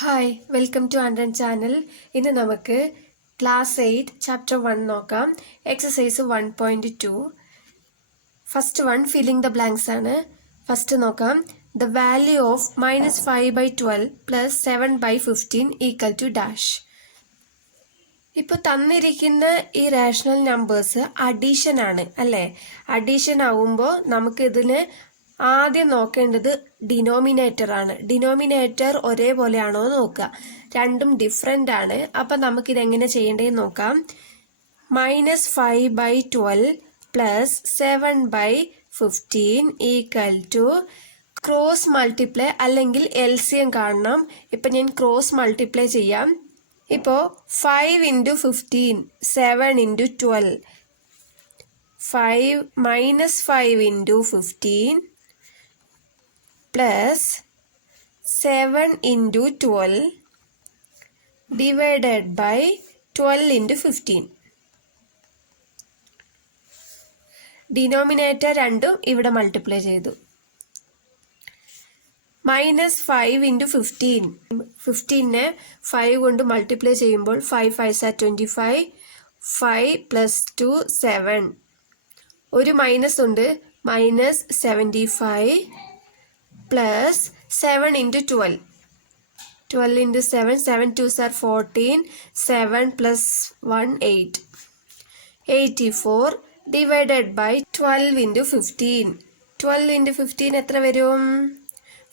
Hi welcome to ആൻഡ്രൻ channel. ഇന്ന് നമുക്ക് ക്ലാസ് 8 ചാപ്റ്റർ 1 നോക്കാം. Exercise 1.2. First one filling the blanks ആണ്. ഫസ്റ്റ് നോക്കാം. The value of -5/12 plus 7/15 equal to dash. ഇപ്പോൾ തന്നിരിക്കുന്ന ഈ റാഷണൽ നമ്പേഴ്സ് അഡീഷൻ ആണ് അല്ലേ? അഡീഷൻ ആവുമ്പോൾ നമുക്ക് ഇതിന് ആദ്യം നോക്കേണ്ടത് ഡിനോമിനേറ്റർ ആണ്. ഡിനോമിനേറ്റർ ഒരേപോലെയാണോ എന്ന് നോക്കുക. രണ്ടും ഡിഫറെൻ്റ് ആണ്. അപ്പം നമുക്കിത് എങ്ങനെ ചെയ്യേണ്ടതെന്ന് നോക്കാം. -5/12 plus 7/15 equal to cross multiply അല്ലെങ്കിൽ LCM കാണണം. ഇപ്പം ഞാൻ ക്രോസ് മൾട്ടിപ്ലൈ ചെയ്യാം. ഇപ്പോൾ 5 × 15 7 × 12 -5 × 15 plus 7 × 12 divided by 12 × 15. ഡിനോമിനേറ്റർ രണ്ടും ഇവിടെ മൾട്ടിപ്ലൈ ചെയ്തു. -5 × 15 15നെ 5 കൊണ്ട് മൾട്ടിപ്ലൈ ചെയ്യുമ്പോൾ 5 5s are 25. 5 + 2 7. ഒരു മൈനസ് ഉണ്ട്. -75 plus 7 × 12. 12 × 7. 7 2s are 14. 7 plus 1 8. 84 divided by 12 × 15. 12 × 15 എത്ര വരും?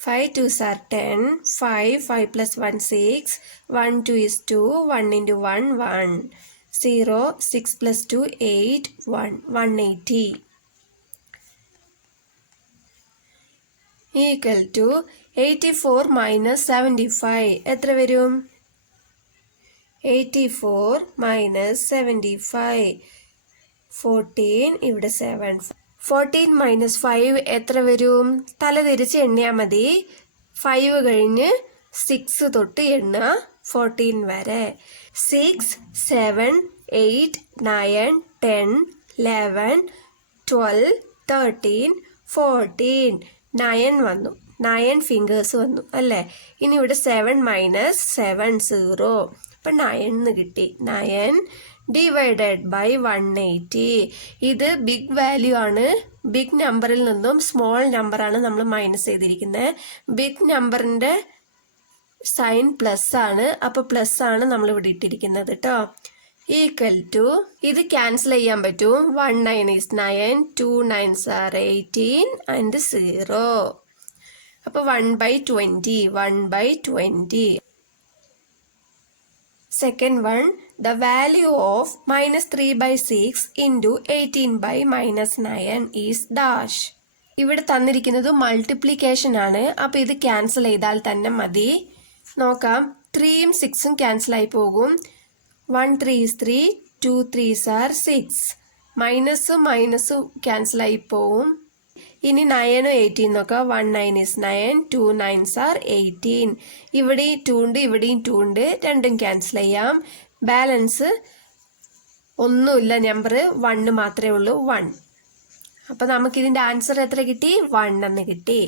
5 2s are 10. 5 plus 1 6. 1 2 is 2. 1 × 1 1. 0 6 plus 2 8. 1 180 equal to 84 minus 75 എത്ര വരും? 84 minus 75 14. ഇവിടെ 7. 14 minus 5 എത്ര വരും? തല തിരിച്ച് എണ്ണിയാൽ മതി. 5 കഴിഞ്ഞ് 6 തൊട്ട് എണ്ണുക 14 വരെ. 6 7 8 9 10 11 12 13 14 9 വന്നു. 9 ഫിംഗേഴ്സ് വന്നു അല്ലേ? ഇനി ഇവിടെ 7 minus 7 0. അപ്പം 9 കിട്ടി. 9 divided by 180. ഇത് ബിഗ് വാല്യൂ ആണ്. ബിഗ് നമ്പറിൽ നിന്നും സ്മോൾ നമ്പറാണ് നമ്മൾ മൈനസ് ചെയ്തിരിക്കുന്നത്. ബിഗ് നമ്പറിൻ്റെ സൈൻ പ്ലസ് ആണ്. അപ്പോൾ പ്ലസ് ആണ് നമ്മൾ ഇവിടെ ഇട്ടിരിക്കുന്നത് കേട്ടോ. ഈക്വൽ ടു ഇത് ക്യാൻസൽ ചെയ്യാൻ പറ്റും. 1 9 is 9. 2 9s are 18 and 0. അപ്പോൾ 1/20. 1/20. Second one, the value of -3/6 into 18/-9 is dash. ഇവിടെ തന്നിരിക്കുന്നത് മൾട്ടിപ്ലിക്കേഷൻ ആണ്. അപ്പോൾ ഇത് ക്യാൻസൽ ചെയ്താൽ തന്നെ മതി. നോക്കാം. 3ഉം 6ഉം ക്യാൻസൽ ആയി പോകും. 1 3 is 3. 2 3s are 6. മൈനസും മൈനസും ക്യാൻസൽ ആയി പോവും. ഇനി 9ഉം 18 നോക്കാം. 1 9 is 9. 2 9s are 18. ഇവിടെയും 2 ഉണ്ട്, ഇവിടെയും 2 ഉണ്ട്. രണ്ടും ക്യാൻസൽ ചെയ്യാം. ബാലൻസ് ഒന്നുമില്ല. നമ്പർ 1 മാത്രമേ ഉള്ളൂ. 1. അപ്പോൾ നമുക്കിതിൻ്റെ ആൻസർ എത്ര കിട്ടി? 1 എന്ന് കിട്ടി.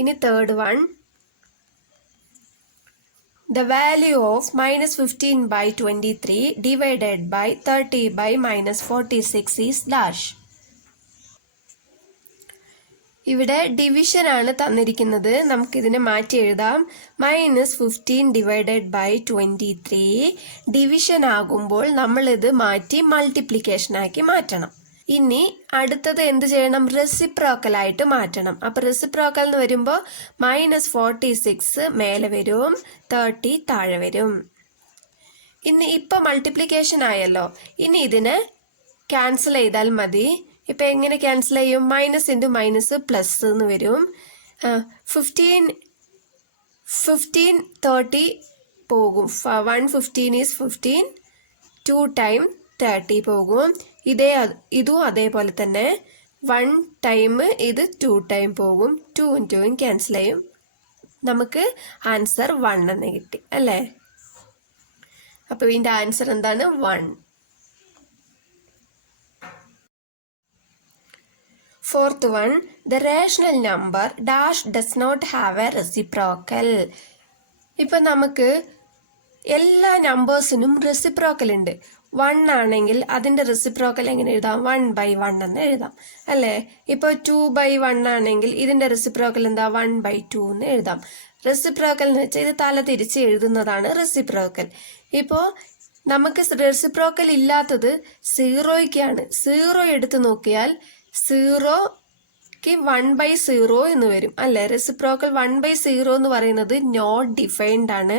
ഇനി third one. The value of -15/23 divided by 30/-46 is dash. ഇവിടെ ഡിവിഷൻ ആണ് തന്നിരിക്കുന്നത്. നമുക്കിതിനെ മാറ്റി എഴുതാം. -15 divided by 23 ഡിവിഷൻ ആകുമ്പോൾ നമ്മളിത് മാറ്റി മൾട്ടിപ്ലിക്കേഷൻ ആക്കി മാറ്റണം. ഇനി അടുത്തത് എന്ത് ചെയ്യണം? റെസിപ്രോക്കൽ ആയിട്ട് മാറ്റണം. അപ്പോൾ റെസിപ്രോക്കൽ എന്ന് വരുമ്പോൾ -46 മേലെ വരും, 30 താഴെ വരും. ഇനി ഇപ്പം മൾട്ടിപ്ലിക്കേഷൻ ആയല്ലോ. ഇനി ഇതിനെ ക്യാൻസൽ ചെയ്താൽ മതി. ഇപ്പം എങ്ങനെ ക്യാൻസൽ ചെയ്യും? മൈനസ് ഇൻറ്റു മൈനസ് പ്ലസ് എന്ന് വരും. 15 30 പോകും. 115 is 15. 2 ടൈം 30 പോകും. ഇതും അതേപോലെ തന്നെ 1 ടൈം ഇത് 2 ടൈം പോകും. 2ഉം 2ഉം ക്യാൻസൽ ചെയ്യും. നമുക്ക് ആൻസർ 1 എന്ന് കിട്ടി അല്ലേ? അപ്പോൾ ഇതിൻ്റെ ആൻസർ എന്താണ്? 1. Fourth one, the rational number dash does not have a reciprocal. ഇപ്പൊ നമുക്ക് എല്ലാ നമ്പേഴ്സിനും റെസിപ്രോക്കൽ ഉണ്ട്. 1 ആണെങ്കിൽ അതിന്റെ റെസിപ്രോക്കൽ എങ്ങനെ എഴുതാം? 1/1 എന്ന് എഴുതാം അല്ലേ? ഇപ്പൊ 2/1 ആണെങ്കിൽ ഇതിന്റെ റെസിപ്രോക്കൽ എന്താ? 1/2 എന്ന് എഴുതാം. റെസിപ്രോക്കൽ എന്ന് വെച്ചാൽ ഇത് തല തിരിച്ച് എഴുതുന്നതാണ് റെസിപ്രോക്കൽ. ഇപ്പോ നമുക്ക് റെസിപ്രോക്കൽ ഇല്ലാത്തത് 0ക്കാണ്. 0 എടുത്തു നോക്കിയാൽ 0ക്ക് 1/0 എന്ന് വരും അല്ലെ? റെസിപ്രോക്കൽ 1/0 എന്ന് പറയുന്നത് നോട്ട് ഡിഫൈൻഡ് ആണ്.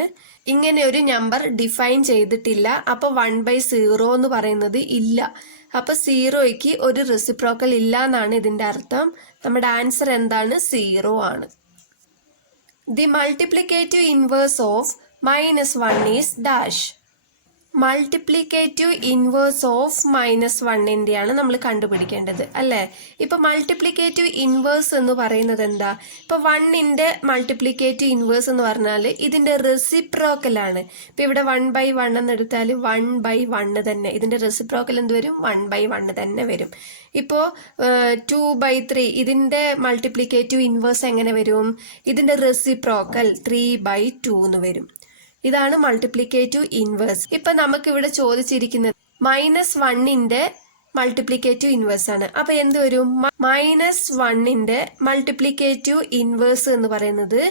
ഇങ്ങനെ ഒരു നമ്പർ ഡിഫൈൻ ചെയ്തിട്ടില്ല. അപ്പൊ 1/0 എന്ന് പറയുന്നത് ഇല്ല. അപ്പൊ 0ക്ക് ഒരു റെസിപ്രോക്കൽ ഇല്ല എന്നാണ് ഇതിന്റെ അർത്ഥം. നമ്മുടെ ആൻസർ എന്താണ്? 0 ആണ്. The multiplicative inverse of -1 is dash. Multiplicative inverse of -1ൻ്റെയാണ് നമ്മൾ കണ്ടുപിടിക്കേണ്ടത് അല്ലേ? ഇപ്പൊ മൾട്ടിപ്ലിക്കേറ്റീവ് ഇൻവേഴ്സ് എന്ന് പറയുന്നത് എന്താ? ഇപ്പൊ 1ന്റെ മൾട്ടിപ്ലിക്കേറ്റീവ് ഇൻവേഴ്സ് എന്ന് പറഞ്ഞാൽ ഇതിന്റെ റെസിപ്രോക്കൽ ആണ്. ഇപ്പൊ ഇവിടെ 1/1 എന്ന് എടുത്താൽ 1/1 തന്നെ. ഇതിന്റെ റെസിപ്രോക്കൽ എന്ത് വരും? 1/1 തന്നെ വരും. ഇപ്പോ 2/3 ഇതിന്റെ മൾട്ടിപ്ലിക്കേറ്റീവ് ഇൻവേഴ്സ് എങ്ങനെ വരും? ഇതിന്റെ റെസിപ്രോക്കൽ 3/2 എന്ന് വരും. ഇതാണ് മൾട്ടിപ്ലിക്കേറ്റീവ് ഇൻവേഴ്സ്. ഇപ്പൊ നമുക്ക് ഇവിടെ ചോദിച്ചിരിക്കുന്നത് -1ന്റെ മൾട്ടിപ്ലിക്കേറ്റീവ് ഇൻവേഴ്സ് ആണ്. അപ്പൊ എന്ത് വരും? -1ന്റെ മൾട്ടിപ്ലിക്കേറ്റീവ് ഇൻവേഴ്സ് എന്ന് പറയുന്നത്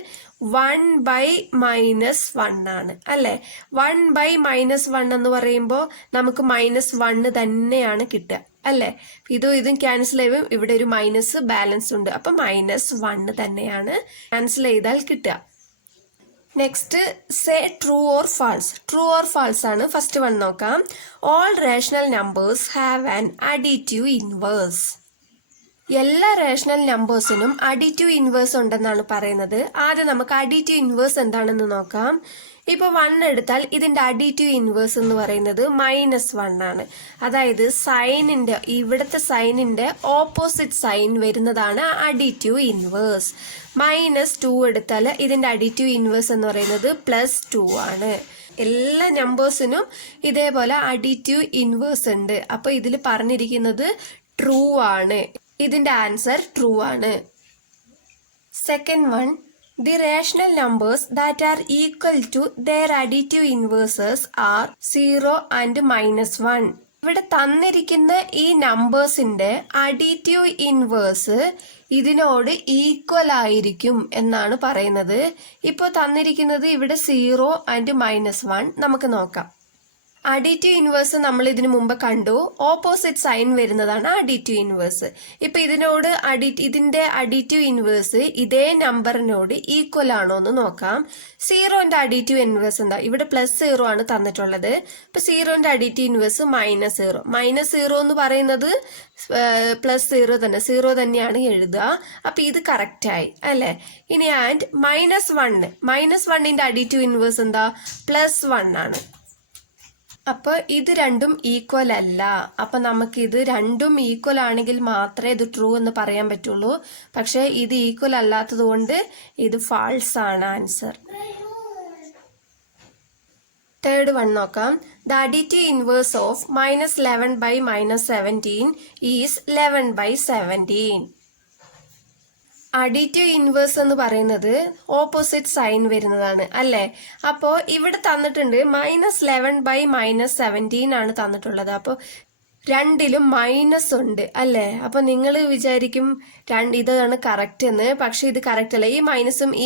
1/-1 ആണ് അല്ലെ? 1/-1 എന്ന് പറയുമ്പോൾ നമുക്ക് -1 തന്നെയാണ് കിട്ടുക അല്ലെ? ഇതും ക്യാൻസൽ ചെയ്യും. ഇവിടെ ഒരു മൈനസ് ബാലൻസ് ഉണ്ട്. അപ്പൊ -1 തന്നെയാണ് ക്യാൻസൽ ചെയ്താൽ കിട്ടുക. Next say true or false. True or false ആണ് ഫസ്റ്റ് വൺ നോക്കാം. All rational numbers have an additive inverse. എല്ലാ റേഷണൽ നമ്പേഴ്സിനും അഡിറ്റീവ് ഇൻവേഴ്സ് ഉണ്ടെന്നാണ് പറയുന്നത്. ആദ്യം നമുക്ക് അഡിറ്റീവ് ഇൻവേഴ്സ് എന്താണെന്ന് നോക്കാം. ഇപ്പൊ 1 എടുത്താൽ ഇതിന്റെ അഡിറ്റീവ് ഇൻവേഴ്സ് എന്ന് പറയുന്നത് -1 ആണ്. അതായത് സൈനിന്റെ ഇവിടുത്തെ സൈനിന്റെ ഓപ്പോസിറ്റ് സൈൻ വരുന്നതാണ് അഡിറ്റീവ് ഇൻവേഴ്സ്. -2 എടുത്താൽ ഇതിന്റെ അഡിറ്റീവ് ഇൻവേഴ്സ് എന്ന് പറയുന്നത് +2 ആണ്. എല്ലാ നമ്പേഴ്സിനും ഇതേപോലെ അഡിറ്റീവ് ഇൻവേഴ്സ് ഉണ്ട്. അപ്പൊ ഇതിൽ പറഞ്ഞിരിക്കുന്നത് ട്രൂ ആണ്. ഇതിന്റെ ആൻസർ ട്രൂ ആണ്. Second one, the rational numbers that are equal to their additive inverses are 0 and -1. ഇവിടെ തന്നിരിക്കുന്ന ഈ നമ്പേഴ്സിന്റെ അഡിറ്റീവ് ഇൻവേഴ്സ് ഇതിനോട് ഈക്വൽ ആയിരിക്കും എന്നാണ് പറയുന്നത്. ഇപ്പോൾ തന്നിരിക്കുന്നത് ഇവിടെ 0 and -1. നമുക്ക് നോക്കാം. അഡിറ്റീവ് ഇൻവേഴ്സ് നമ്മൾ ഇതിനു മുമ്പ് കണ്ടു. ഓപ്പോസിറ്റ് സൈൻ വരുന്നതാണ് അഡിറ്റീവ് ഇൻവേഴ്സ്. ഇപ്പൊ ഇതിന്റെ അഡിറ്റീവ് ഇൻവേഴ്സ് ഇതേ നമ്പറിനോട് ഈക്വൽ ആണോ എന്ന് നോക്കാം. 0ന്റെ അഡിറ്റീവ് ഇൻവേഴ്സ് എന്താ? ഇവിടെ +0 ആണ് തന്നിട്ടുള്ളത്. ഇപ്പൊ 0ന്റെ അഡിറ്റീവ് ഇൻവേഴ്സ് -0. -0 എന്ന് പറയുന്നത് +0 തന്നെ, 0 തന്നെയാണ് എഴുതുക. അപ്പൊ ഇത് കറക്റ്റ് ആയി അല്ലെ? ഇനി ആൻഡ് -1ന്റെ അഡിറ്റീവ് ഇൻവേഴ്സ് എന്താ? +1 ആണ്. അപ്പൊ ഇത് രണ്ടും ഈക്വൽ അല്ല. അപ്പൊ നമുക്ക് ഇത് രണ്ടും ഈക്വൽ ആണെങ്കിൽ മാത്രമേ ഇത് ട്രൂ എന്ന് പറയാൻ പറ്റുള്ളൂ. പക്ഷെ ഇത് ഈക്വൽ അല്ലാത്തത് കൊണ്ട് ഇത് ഫാൾസ് ആണ് ആൻസർ. തേർഡ് വൺ നോക്കാം. The additive inverse of -11/-17 is 11/17. Additive inverse എന്ന് പറയുന്നത് ഓപ്പോസിറ്റ് സൈൻ വരുന്നതാണ് അല്ലേ? അപ്പോ ഇവിടെ തന്നിട്ടുണ്ട് -11/-17 ആണ് തന്നിട്ടുള്ളത്. അപ്പോൾ രണ്ടിലും മൈനസ് ഉണ്ട് അല്ലേ? അപ്പൊ നിങ്ങൾ വിചാരിക്കും ഇതാണ് കറക്റ്റ് എന്ന്. പക്ഷെ ഇത് കറക്റ്റ് അല്ല.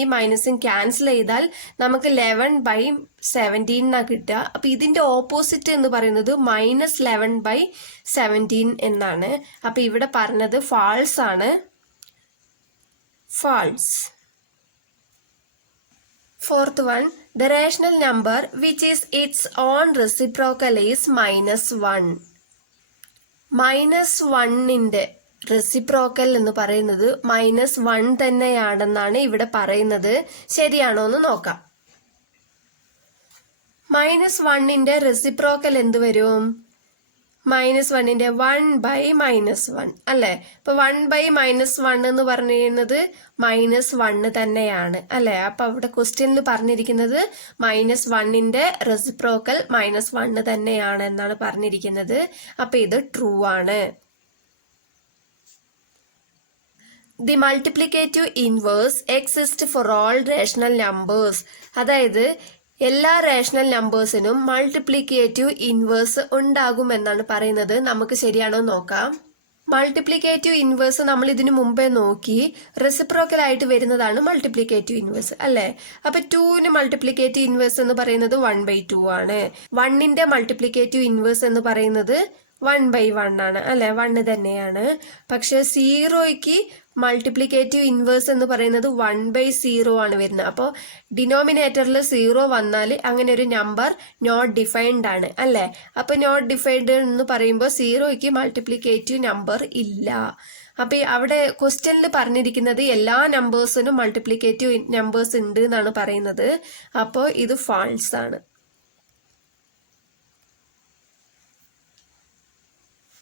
ഈ മൈനസും ക്യാൻസൽ ചെയ്താൽ നമുക്ക് 11/17 എന്നാണ് കിട്ടുക. അപ്പൊ ഇതിന്റെ ഓപ്പോസിറ്റ് എന്ന് പറയുന്നത് -11/17 എന്നാണ്. അപ്പൊ ഇവിടെ പറഞ്ഞത് ഫാൾസ് ആണ്. False. Fourth one, the rational number which is its own reciprocal is -1. -1ന്റെ reciprocal എന്ന് പറയുന്നത് -1 തന്നെയാണെന്നാണ് ഇവിടെ പറയുന്നത്. ശരിയാണോ എന്ന് നോക്കാം. -1ന്റെ റെസിപ്രോക്കൽ എന്ത് വരും? -1ന്റെ 1/-1 അല്ലെ? ഇപ്പൊ 1/-1 എന്ന് പറയുന്നത് -1 തന്നെയാണ് അല്ലെ? അപ്പൊ അവിടെ ക്വസ്റ്റ്യനിൽ പറഞ്ഞിരിക്കുന്നത് -1ന്റെ റെസിപ്രോക്കൽ -1 തന്നെയാണ് എന്നാണ് പറഞ്ഞിരിക്കുന്നത്. അപ്പൊ ഇത് ട്രൂ ആണ്. The multiplicative inverse exist for all rational numbers. അതായത് എല്ലാ റേഷണൽ നമ്പേഴ്സിനും മൾട്ടിപ്ലിക്കേറ്റീവ് ഇൻവേഴ്സ് ഉണ്ടാകുമെന്നാണ് പറയുന്നത്. നമുക്ക് ശരിയാണോ നോക്കാം. മൾട്ടിപ്ലിക്കേറ്റീവ് ഇൻവേഴ്സ് നമ്മൾ ഇതിനു മുമ്പേ നോക്കി. റെസിപ്രോക്കൽ ആയിട്ട് വരുന്നതാണ് മൾട്ടിപ്ലിക്കേറ്റീവ് ഇൻവേഴ്സ് അല്ലേ. അപ്പൊ 2ന് മൾട്ടിപ്ലിക്കേറ്റീവ് ഇൻവേഴ്സ് എന്ന് പറയുന്നത് 1/2 ആണ്. 1ന്റെ മൾട്ടിപ്ലിക്കേറ്റീവ് ഇൻവേഴ്സ് എന്ന് പറയുന്നത് 1/1 ആണ് അല്ലെ, 1 തന്നെയാണ്. പക്ഷെ 0ക്ക് മൾട്ടിപ്ലിക്കേറ്റീവ് ഇൻവേഴ്സ് എന്ന് പറയുന്നത് 1/0 ആണ് വരുന്നത്. അപ്പോൾ ഡിനോമിനേറ്ററിൽ 0 വന്നാൽ അങ്ങനെ ഒരു നമ്പർ നോട്ട് ഡിഫൈൻഡ് ആണ് അല്ലെ. അപ്പൊ നോട്ട് ഡിഫൈൻഡ് എന്ന് പറയുമ്പോൾ 0ക്ക് മൾട്ടിപ്ലിക്കേറ്റീവ് നമ്പർ ഇല്ല. അപ്പൊ അവിടെ ക്വസ്റ്റ്യനിൽ പറഞ്ഞിരിക്കുന്നത് എല്ലാ നമ്പേഴ്സിനും മൾട്ടിപ്ലിക്കേറ്റീവ് നമ്പേഴ്സ് ഉണ്ട് എന്നാണ് പറയുന്നത്. അപ്പോൾ ഇത് ഫാൾസ് ആണ്.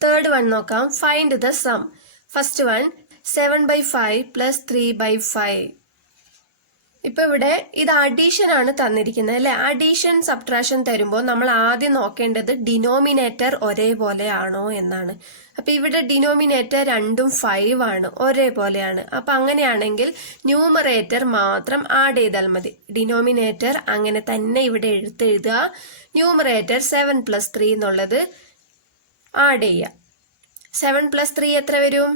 തേർഡ് വൺ നോക്കാം. Find the sum. First one 7/5 plus 3/5. ഇപ്പൊ ഇവിടെ ഇത് അഡീഷൻ ആണ് തന്നിരിക്കുന്നത് അല്ലെ. അഡീഷൻ സബ്ട്രാക്ഷൻ തരുമ്പോൾ നമ്മൾ ആദ്യം നോക്കേണ്ടത് ഡിനോമിനേറ്റർ ഒരേപോലെ ആണോ എന്നാണ്. അപ്പൊ ഇവിടെ ഡിനോമിനേറ്റർ രണ്ടും 5 ആണ്, ഒരേപോലെയാണ്. അപ്പൊ അങ്ങനെയാണെങ്കിൽ ന്യൂമറേറ്റർ മാത്രം ആഡ് ചെയ്താൽ മതി. ഡിനോമിനേറ്റർ അങ്ങനെ തന്നെ ഇവിടെ എഴുതുക. ന്യൂമറേറ്റർ 7 + 3 എന്നുള്ളത് ആഡ് ചെയ്യുക. 7 + 3 എത്ര വരും?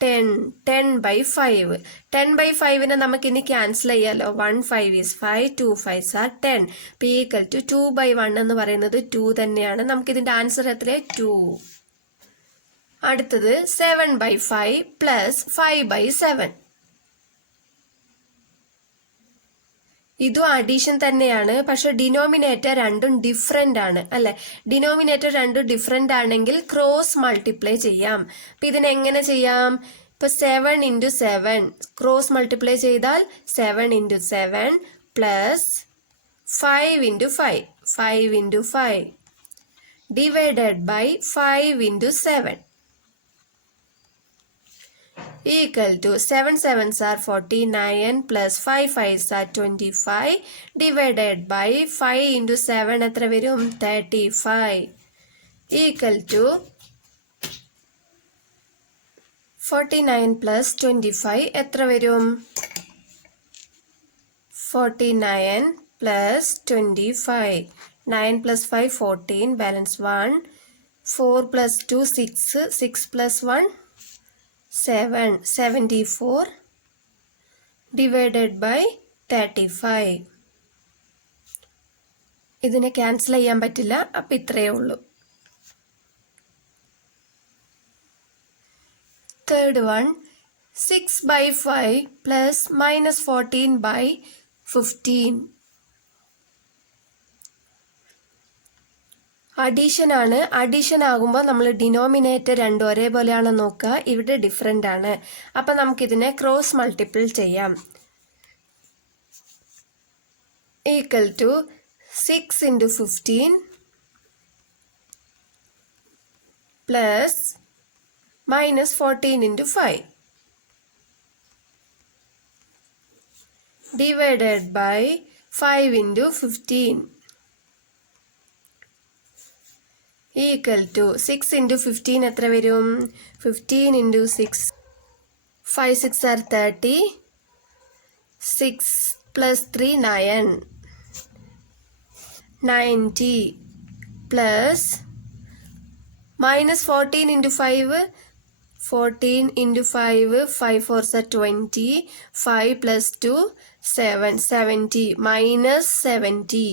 10. 10/5. 10/5നെ നമുക്ക് ഇനി ക്യാൻസൽ ചെയ്യാലോ. 1 5 is 5, 2 5s are 10. P equal to 2/1 എന്ന് പറയുന്നത് 2 തന്നെയാണ്. നമുക്ക് ഇതിന്റെ ആൻസർ എത്ര? 2. അടുത്തത് 7/5 പ്ലസ് 5/7. ഇതും അഡീഷൻ തന്നെയാണ്. പക്ഷെ ഡിനോമിനേറ്റർ രണ്ടും ഡിഫറെന്റ് ആണ് അല്ലെ. ഡിനോമിനേറ്റർ രണ്ടും ഡിഫറെന്റ് ആണെങ്കിൽ ക്രോസ് മൾട്ടിപ്ലൈ ചെയ്യാം. അപ്പൊ ഇതിനെങ്ങനെ ചെയ്യാം? ഇപ്പൊ 7 × 7 ക്രോസ് മൾട്ടിപ്ലൈ ചെയ്താൽ 7 × 7 plus 5 × 5 5 × 5 divided by 5 × 7 equal to 7 7s are 49 plus 5 5s are 25 divided by 5 × 7 എത്ര വരും? 35 equal to 49 plus 25 എത്ര വരും? 49 plus 25. 9 plus 5 14, balance 1. 4 plus 2 6, 6 plus 1 7. 74 divided by 35. ഇതിനെ ക്യാൻസൽ ചെയ്യാൻ പറ്റില്ല. അപ്പം ഇത്രയേ ഉള്ളൂ. Third one 6/5 plus -14/15. അഡീഷൻ ആണ്. അഡീഷൻ ആകുമ്പോൾ നമ്മൾ ഡിനോമിനേറ്റർ രണ്ടും ഒരേപോലെയാണോ നോക്കുക. ഇവിടെ ഡിഫറെന്റ് ആണ്. അപ്പൊ നമുക്കിതിനെ ക്രോസ് മൾട്ടിപ്പിൾ ചെയ്യാം. Equal to 6 × 15 plus -14 × 5 divided by 5 × 15 equal to 6 × 15 എത്ര വരും? 15 × 6 5 6 are 30. 6 plus 3 9 90 plus -14 × 5 14 × 5 5 4s are 20. 5 plus 2 7 70 -70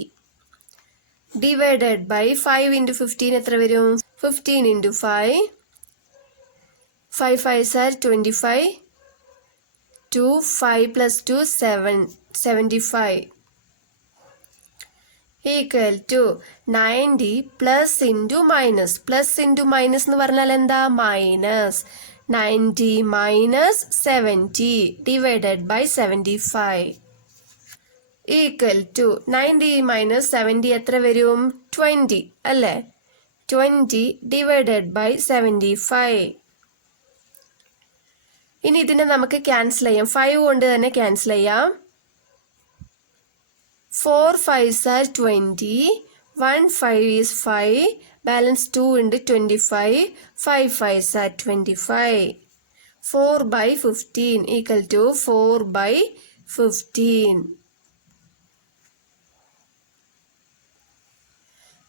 divided by 5 × 15 എത്ര വരും? 15 × 5 5 5s are 25. 2 5 plus 2 7 75 equal to 90 plus into minus. Plus into minus എന്ന് പറഞ്ഞാൽ എന്താ? Minus. 90 minus 70 divided by 75 equal to 90 minus 70 എത്ര വരും? 20 അല്ലേ. 20 divided by 75. ഇനി ഇതിനെ നമുക്ക് ക്യാൻസൽ ചെയ്യാം. 5 കൊണ്ട് തന്നെ ക്യാൻസൽ ചെയ്യാം. 4 5s are 20. 1 5 is 5. Balance 2 × 25. 5 5s are 25. 4/15 equal to 4/15.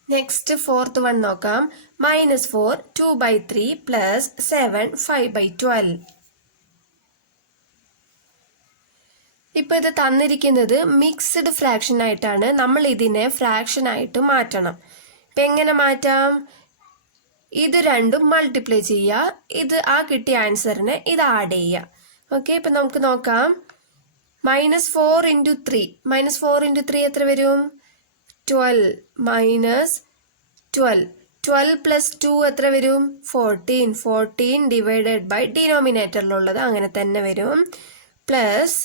Next fourth one നോക്കാം. -4 2/3 പ്ലസ് 7 5/12. ഇപ്പൊ ഇത് തന്നിരിക്കുന്നത് മിക്സ്ഡ് ഫ്രാക്ഷൻ ആയിട്ടാണ്. നമ്മൾ ഇതിനെ ഫ്രാക്ഷൻ ആയിട്ട് മാറ്റണം. ഇപ്പൊ എങ്ങനെ മാറ്റാം? ഇത് രണ്ടും മൾട്ടിപ്ലൈ ചെയ്യുക, ഇത് ആ കിട്ടിയ ആൻസറിനെ ഇത് ആഡ് ചെയ്യുക. ഓക്കെ, ഇപ്പൊ നമുക്ക് നോക്കാം. -4 × 3 -4 × 3 എത്ര വരും? 12 -12 12 + 2 എത്ര വരും? 14 14 ഡിവൈഡഡ് ബൈ ഡിനോമിനേറ്ററിലുള്ളത് അങ്ങനെ തന്നെ വരും. പ്ലസ്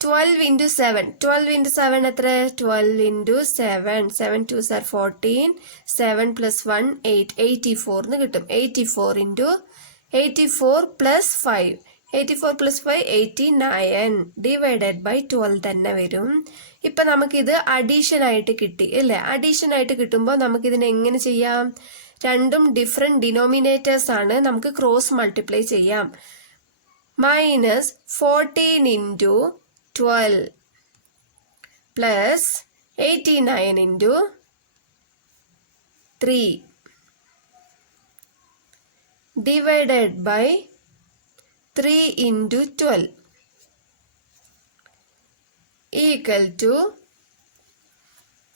12 × 7 12 × 7 എത്ര? 12 × 7 7 2s are 14 7 + 1 8 84 എന്ന് കിട്ടും. 84 × 84 + 5 84 + 5 89 ഡിവൈഡഡ് ബൈ 12 തന്നെ വരും. ഇപ്പൊ നമുക്കിത് അഡീഷൻ ആയിട്ട് കിട്ടി അല്ലേ? അഡീഷൻ ആയിട്ട് കിട്ടുമ്പോൾ നമുക്കിതിനെ എങ്ങനെ ചെയ്യാം? രണ്ടും ഡിഫറെന്റ് ഡിനോമിനേറ്റേഴ്സ് ആണ്, നമുക്ക് ക്രോസ് മൾട്ടിപ്ലൈ ചെയ്യാം. -14 × 12 plus 89 × 3 divided by 3 × 12 equal to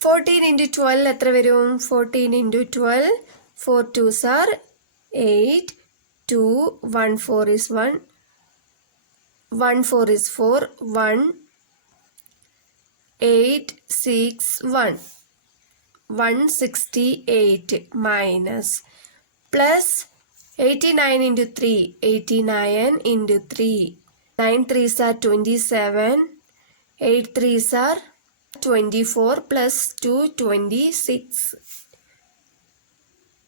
14 × 12 എത്ര വരും? 14 × 12 4 2s are 8 2 1 4 is 1 1 4 is 4 1 8 6 1 168 minus plus 89 × 3 89 × 3 9 3s are 27 8 3s are 24 plus 2 26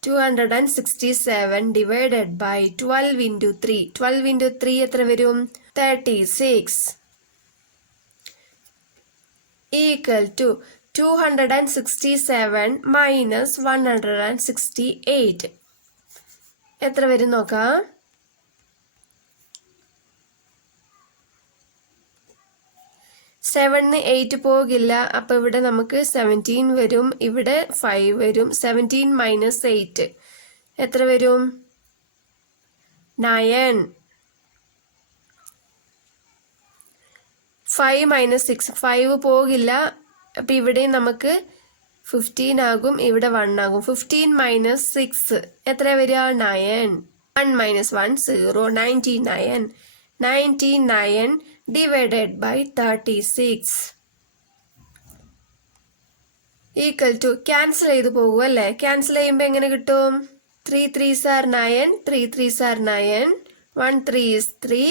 267 divided by 12 × 3 12 × 3 എത്ര വരും? 36 equal to 267 minus 168 എത്ര വരും നോക്കാം. 7 8 പോകില്ല, അപ്പൊ ഇവിടെ നമുക്ക് 17 വരും, ഇവിടെ 5 വരും. 17 - 8 എത്ര വരും? 9 5 - 6 5 പോകില്ല, അപ്പൊ ഇവിടെ നമുക്ക് 15 ആകും, ഇവിടെ 1 ആകും. 15 - 6 എത്ര വരിക? 9 1 - 1 0 99 99 divided by 36 equal to cancel ചെയ്ത് പോകും അല്ലേ? ക്യാൻസൽ ചെയ്യുമ്പോൾ എങ്ങനെ കിട്ടും? 3 3s are 9 3 3s are 9 1 3 is 3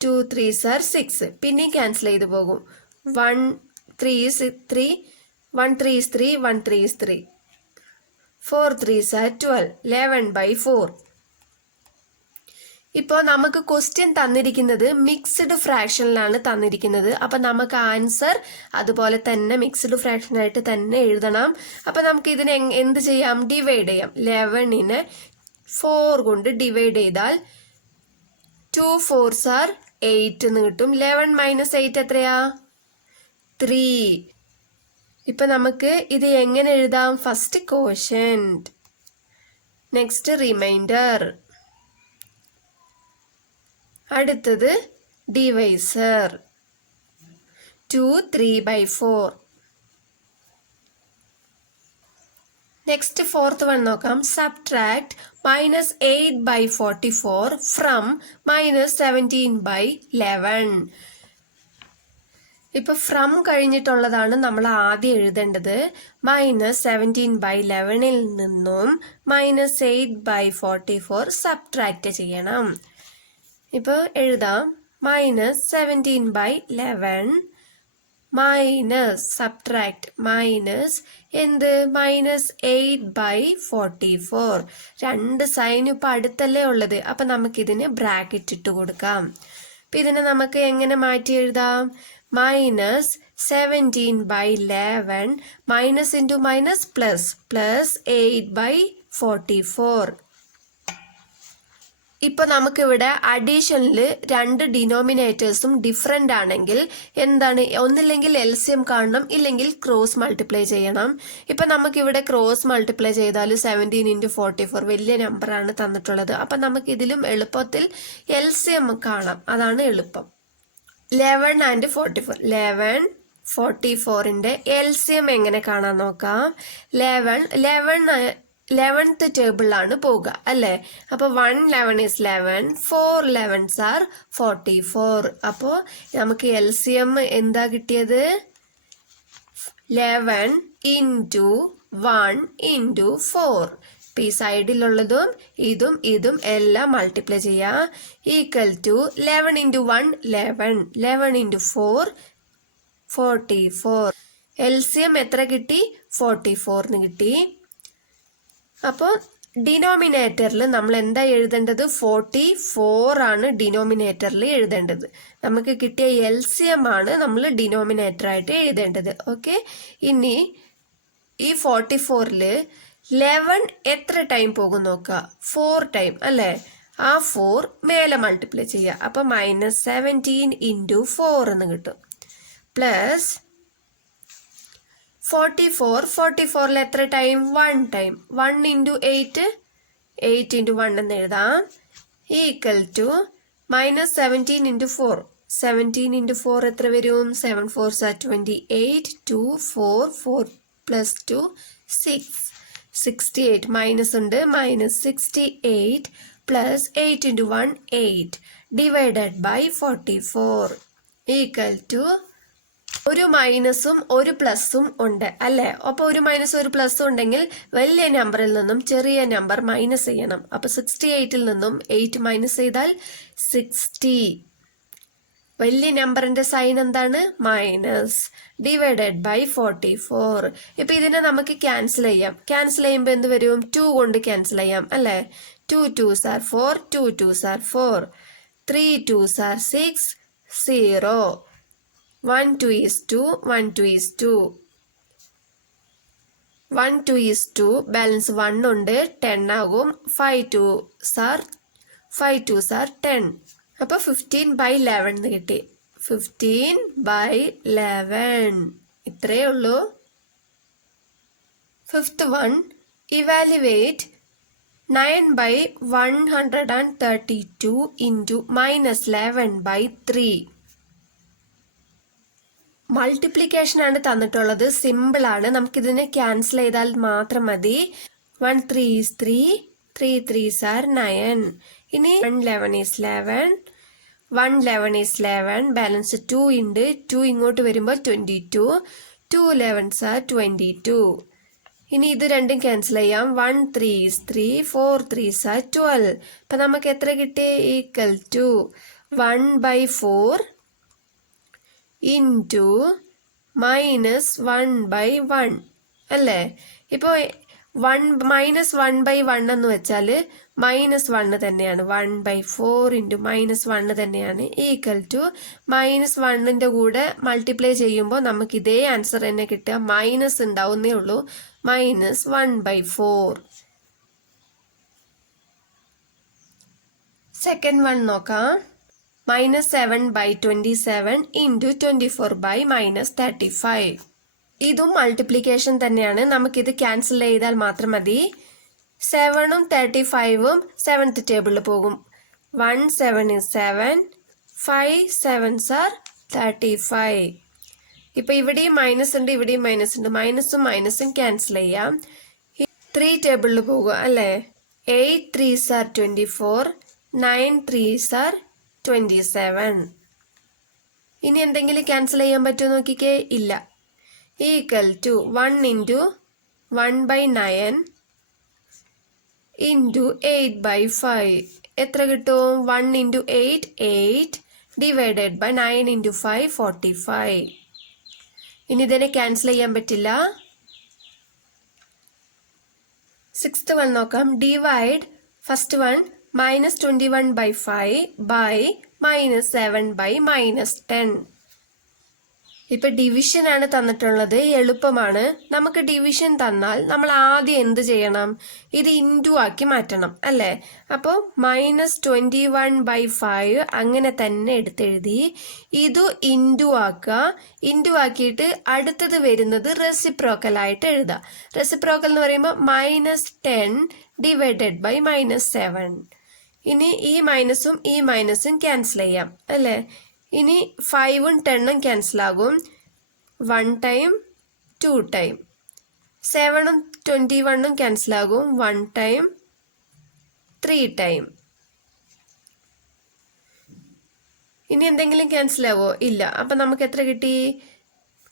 2 3s are 6 പിന്നെ ക്യാൻസൽ ചെയ്ത് പോകും. 1 3 is 3 1 3 is 3 1 3 is 3 4 3s are 12 11/4. ഇപ്പോൾ നമുക്ക് ക്വസ്റ്റ്യൻ തന്നിരിക്കുന്നത് മിക്സ്ഡ് ഫ്രാക്ഷനിലാണ് തന്നിരിക്കുന്നത്. അപ്പൊ നമുക്ക് ആൻസർ അതുപോലെ തന്നെ മിക്സ്ഡ് ഫ്രാക്ഷൻ ആയിട്ട് തന്നെ എഴുതണം. അപ്പൊ നമുക്ക് ഇതിനെ എന്ത് ചെയ്യാം? ഡിവൈഡ് ചെയ്യാം. 11നെ 4 കൊണ്ട് ഡിവൈഡ് ചെയ്താൽ 2 4s are 8 എന്ന് കിട്ടും. 11 - 8 എത്രയാ? 3. ഇപ്പൊ നമുക്ക് ഇത് എങ്ങനെ എഴുതാം? ഫസ്റ്റ് കോഷ്യന്റ്, നെക്സ്റ്റ് റിമൈൻഡർ, അടുത്തത് ഡിവൈസർ. 2 3/4. നെക്സ്റ്റ് ഫോർത്ത് വൺ നോക്കാം. Subtract -8/44 from -17/11. ഇപ്പൊ ഫ്രം കഴിഞ്ഞിട്ടുള്ളതാണ് നമ്മൾ ആദ്യം എഴുതേണ്ടത്. -17/11 നിന്നും -8/44 സബ്ട്രാക്ട് ചെയ്യണം. ഇപ്പൊ എഴുതാം. -17/11 മൈനസ് സബ്ട്രാക്ട് മൈനസ് എന്ത്? -8/44. രണ്ട് സൈൻ ഇപ്പൊ അടുത്തല്ലേ ഉള്ളത്, അപ്പൊ നമുക്കിതിന് ബ്രാക്കറ്റ് ഇട്ട് കൊടുക്കാം. അപ്പൊ ഇതിനെ നമുക്ക് എങ്ങനെ മാറ്റി എഴുതാം? -17/11 മൈനസ് ഇൻറ്റു മൈനസ് പ്ലസ് 8/44 ഇപ്പൊ നമുക്കിവിടെ അഡീഷനിൽ രണ്ട് ഡിനോമിനേറ്റേഴ്സും ഡിഫറെന്റ് ആണെങ്കിൽ എന്താണ്, ഒന്നില്ലെങ്കിൽ എൽസിയം കാണണം, ഇല്ലെങ്കിൽ ക്രോസ് മൾട്ടിപ്ലൈ ചെയ്യണം. ഇപ്പൊ നമുക്കിവിടെ ക്രോസ് മൾട്ടിപ്ലൈ ചെയ്താൽ 17 × 44 വലിയ നമ്പറാണ് തന്നിട്ടുള്ളത്. അപ്പൊ നമുക്ക് ഇതിലും എളുപ്പത്തിൽ എൽസിയം കാണാം, അതാണ് എളുപ്പം. 11 and 44, 11 44ന്റെ എൽസിയം എങ്ങനെ കാണാൻ നോക്കാം. 11th ടേബിളിലാണ് പോവുക അല്ലേ. അപ്പോൾ 1 11 is 11, 4 11s are 44. അപ്പോൾ നമുക്ക് എൽസിയം എന്താ കിട്ടിയത്, 11 × 1 × 4. ഈ സൈഡിലുള്ളതും ഇതും എല്ലാം മൾട്ടിപ്ലൈ ചെയ്യാം. Equal to 11 × 1 11, 11 × 4 44. എൽസിയം എത്ര കിട്ടി, 44 കിട്ടി. അപ്പോൾ ഡിനോമിനേറ്ററിൽ നമ്മൾ എന്താ എഴുതേണ്ടത്, 44 ആണ് ഡിനോമിനേറ്ററിൽ എഴുതേണ്ടത്. നമുക്ക് കിട്ടിയ എൽസിയം ആണ് നമ്മൾ ഡിനോമിനേറ്റർ ആയിട്ട് എഴുതേണ്ടത്. ഓക്കെ, ഇനി ഈ 44ൽ 11 എത്ര ടൈം പോകും നോക്കുക, 4 ടൈം അല്ലേ. ആ 4 മേലെ മൾട്ടിപ്ലൈ ചെയ്യുക. അപ്പം -17 × 4 എന്ന് കിട്ടും. പ്ലസ് 44ൽ എത്ര ടൈം, 1 ടൈം. 1 × 8, 8 × 1 എന്ന് എഴുതാം. ഈക്വൽ ടു -17 × 4, 17 × 4 എത്ര വരും, 7 4s are 28, 2 4 4 + 2 6, 68. മൈനസ് ഉണ്ട്, -68 plus 8 × 1 8 divided by 44 equal to, ഒരു മൈനസും ഒരു പ്ലസും ഉണ്ട് അല്ലേ. അപ്പോൾ ഒരു മൈനസും ഒരു പ്ലസും ഉണ്ടെങ്കിൽ വലിയ നമ്പറിൽ നിന്നും ചെറിയ നമ്പർ മൈനസ് ചെയ്യണം. അപ്പൊ 68ൽ നിന്നും 8 മൈനസ് ചെയ്താൽ 60. വലിയ നമ്പറിന്റെ സൈൻ എന്താണ്, മൈനസ്, ഡിവൈഡഡ് ബൈ 44. ഇപ്പൊ ഇതിനെ നമുക്ക് ക്യാൻസൽ ചെയ്യാം. ക്യാൻസൽ ചെയ്യുമ്പോൾ എന്ത് വരും, 2 കൊണ്ട് ക്യാൻസൽ ചെയ്യാം അല്ലേ. 2 2s are 4, 2 2s are 4, 3 2s are 6, 0, 1 2 is 2, 1 2 is 2, 1 2 is 2, balance 1 ഉണ്ട്, 10 ആകും. 5 2s are 10. അപ്പോൾ 15/11 എന്ന് കിട്ടി. 15/11 ഇത്രയേ ഉള്ളൂ. Fifth one, evaluate 9/132 into -11/3. Multiplication ആണ് തന്നിട്ടുള്ളത്, സിമ്പിൾ ആണ്. നമുക്കിതിനെ ക്യാൻസൽ ചെയ്താൽ മാത്രം മതി. 1 3 is 3, 3 3s are 9. ഇനി 1 11 is 11, 1 11 is 11, ബാലൻസ് 2 ഉണ്ട്. 2 ഇങ്ങോട്ട് വരുമ്പോൾ 22, 2 11s are 22. ഇനി ഇത് രണ്ടും ക്യാൻസൽ ചെയ്യാം. 1 3 is 3, 4 3s are 12. അപ്പൊ നമുക്ക് എത്ര കിട്ടി, ഈക്വൽ ടു 1/4 ഇൻറ്റു -1/1 അല്ലേ. ഇപ്പോൾ -1/1 എന്ന് വെച്ചാൽ -1 തന്നെയാണ്. 1/4 ഇൻറ്റു -1 തന്നെയാണ്. ഈക്വൽ ടു -1ന്റെ കൂടെ മൾട്ടിപ്ലൈ ചെയ്യുമ്പോൾ നമുക്ക് ഇതേ ആൻസർ തന്നെ കിട്ടുക. മൈനസ് ഉണ്ടാവുന്നേ ഉള്ളൂ. -1/4. സെക്കൻഡ് വൺ നോക്കാം. -7/27 ഇൻറ്റു 24/-35. ഇതും മൾട്ടിപ്ലിക്കേഷൻ തന്നെയാണ്. നമുക്കിത് ക്യാൻസൽ ചെയ്താൽ മാത്രം മതി. 7ഉം 35ഉം 7th ടേബിളിൽ പോകും. 1 7 is 7, 5 7s are 35. ഇപ്പൊ ഇവിടെയും മൈനസ് ഉണ്ട്, ഇവിടെയും മൈനസ് ഉണ്ട്. മൈനസും മൈനസും ക്യാൻസൽ ചെയ്യാം. 3 ടേബിളിൽ പോകുക അല്ലേ. 8 3s are 24, 9 3s are 27. ഇനി എന്തെങ്കിലും ക്യാൻസൽ ചെയ്യാൻ പറ്റുമോ നോക്കിക്കേ, ഇല്ല. Equal to 1 into 1/9 into 8/5. എത്ര കിട്ടും, 1 ഇൻറ്റു 8 8 ഡിവൈഡഡ് ബൈ 9 ഇൻറ്റു 5 45. ഇനി ഇതിനെ ക്യാൻസൽ ചെയ്യാൻ പറ്റില്ല. സിക്സ്ത് വൺ നോക്കാം. Divide first one -21/5 by -7/-10. ഇപ്പൊ ഡിവിഷൻ ആണ് തന്നിട്ടുള്ളത്, എളുപ്പമാണ്. നമുക്ക് ഡിവിഷൻ തന്നാൽ നമ്മൾ ആദ്യം എന്ത് ചെയ്യണം? ഇത് ഇൻറ്റു ആക്കി മാറ്റണം അല്ലേ? അപ്പോൾ -21/5 അങ്ങനെ തന്നെ എടുത്തെഴുതി. ഇത് ഇൻറ്റു ആക്കുക. ഇൻറ്റു ആക്കിയിട്ട് അടുത്തത് വരുന്നത് റെസിപ്രോക്കൽ ആയിട്ട് എഴുതാം. റെസിപ്രോക്കൽ എന്ന് പറയുമ്പോൾ -10 / -7. ഇനി ഈ മൈനസും ഈ മൈനസും ക്യാൻസൽ ചെയ്യാം അല്ലേ? ഇനി 5ഉം 10ഉം ക്യാൻസൽ ആകും. 1 ടൈം 2 ടൈം. 7ഉം 21ഉം ക്യാൻസൽ ആകും. 1 ടൈം 3 ടൈം. ഇനി എന്തെങ്കിലും ക്യാൻസൽ ആവോ? ഇല്ല. അപ്പൊ നമുക്ക് എത്ര കിട്ടി?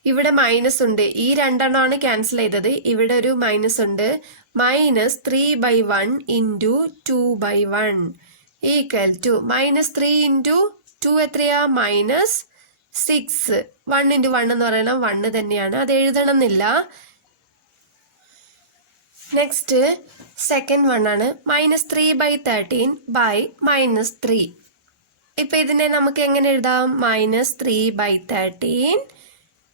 ഇവിടെ മൈനസ് ഉണ്ട്. ഈ രണ്ടെണ്ണമാണ് ക്യാൻസൽ ചെയ്തത്. ഇവിടെ ഒരു മൈനസ് ഉണ്ട്. -3/1 × 2/1 ഈക്വൽ ടു -3 × 2 എത്രയാ? -6. 1 × 1 എന്ന് പറയുന്നത് 1 തന്നെയാണ്. അത് എഴുതണം എന്നില്ല. നെക്സ്റ്റ് സെക്കൻഡ് വൺ ആണ്. -3/13 /-3. ഇപ്പൊ ഇതിനെ നമുക്ക് എങ്ങനെ എഴുതാം? -3/13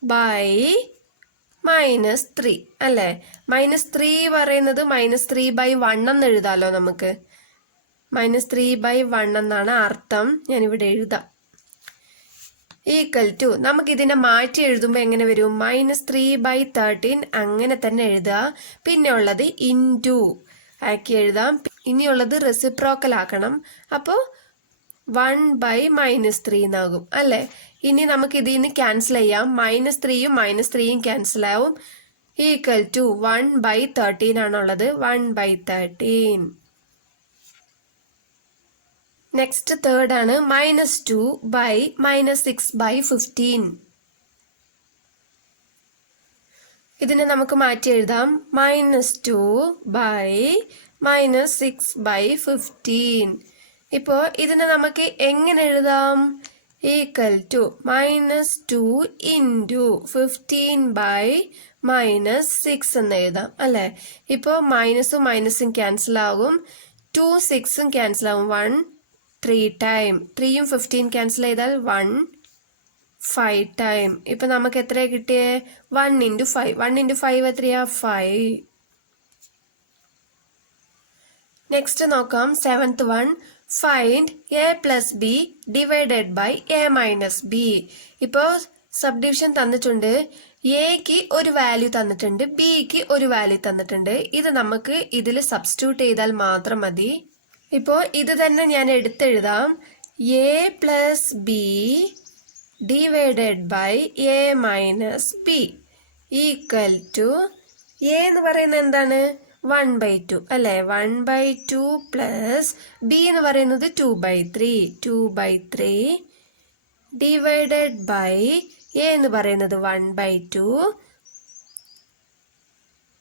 /-3 അല്ലേ? -3 പറയുന്നത് -3/1 എന്ന് എഴുതാലോ നമുക്ക്. -3/1 എന്നാണ് അർത്ഥം. ഞാനിവിടെ എഴുതാം. ഈക്വൽ ടു നമുക്ക് ഇതിനെ മാറ്റി എഴുതുമ്പോൾ എങ്ങനെ വരും? -3/13 അങ്ങനെ തന്നെ എഴുതുക. പിന്നെ ഉള്ളത് ഇൻറ്റു ആക്കി എഴുതാം. ഇനിയുള്ളത് റെസിപ്രോക്കൽ ആക്കണം. അപ്പോൾ 1/-3 എന്നാകും അല്ലേ? ഇനി നമുക്ക് ഇതിൽ നിന്ന് ക്യാൻസൽ ചെയ്യാം. -3യും -3യും ക്യാൻസൽ ആവും. ഈക്വൽ ടു 1/13 ആണുള്ളത്. 1/13. നെക്സ്റ്റ് തേർഡ് ആണ്. -2 /-6/15. ഇതിനെ നമുക്ക് മാറ്റി എഴുതാം. -2 /-6/15. ഇപ്പോൾ ഇതിനെ നമുക്ക് എങ്ങനെ എഴുതാം? ഈക്വൽ ടു -2 × 15/-6 എന്ന് എഴുതാം അല്ലേ? ഇപ്പോൾ മൈനസും മൈനസും ക്യാൻസൽ ആകും. 2 6ഉം ക്യാൻസൽ ആകും. 1 3 ടൈം. 3യും 15 ക്യാൻസൽ ചെയ്താൽ 1 5 ടൈം. ഇപ്പൊ നമുക്ക് എത്രയാ കിട്ടിയേ? 1 × 5. 1 × 5 എത്രയാ? 5. നെക്സ്റ്റ് നോക്കാം. Seventh one. Find a + b / a - b. ഇപ്പോൾ സബ് ഡിവിഷൻ തന്നിട്ടുണ്ട്. എക്ക് ഒരു വാല്യൂ തന്നിട്ടുണ്ട്, ബിക്ക് ഒരു വാല്യൂ തന്നിട്ടുണ്ട്. ഇത് നമുക്ക് ഇതിൽ സബ്സ്റ്റിറ്റ്യൂട്ട് ചെയ്താൽ മാത്രം മതി. ഇപ്പോൾ ഇത് തന്നെ ഞാൻ എടുത്തെഴുതാം. a + b / a - b equal to a എന്ന് പറയുന്നത് എന്താണ്? 1/2 അല്ലേ? 1/2 പ്ലസ് b എന്ന് പറയുന്നത് 2/3. 2/3 ഡിവൈഡഡ് ബൈ a എന്ന് പറയുന്നത് 1/2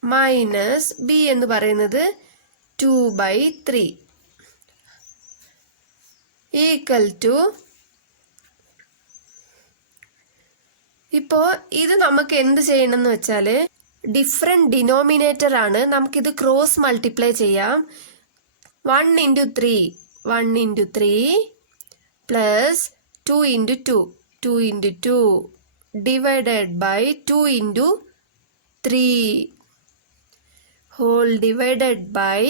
മൈനസ് b എന്ന് പറയുന്നത് 2/3 ഈക്വൽ ടു. ഇപ്പോൾ ഇത് നമുക്ക് എന്ത് ചെയ്യണം എന്ന് വെച്ചാൽ ഡിഫറെന്റ് ഡിനോമിനേറ്റർ ആണ്. നമുക്കിത് ക്രോസ് മൾട്ടിപ്ലൈ ചെയ്യാം. 1 × 3 plus 2 × 2 × 2 divided by 2 × 3 whole divided by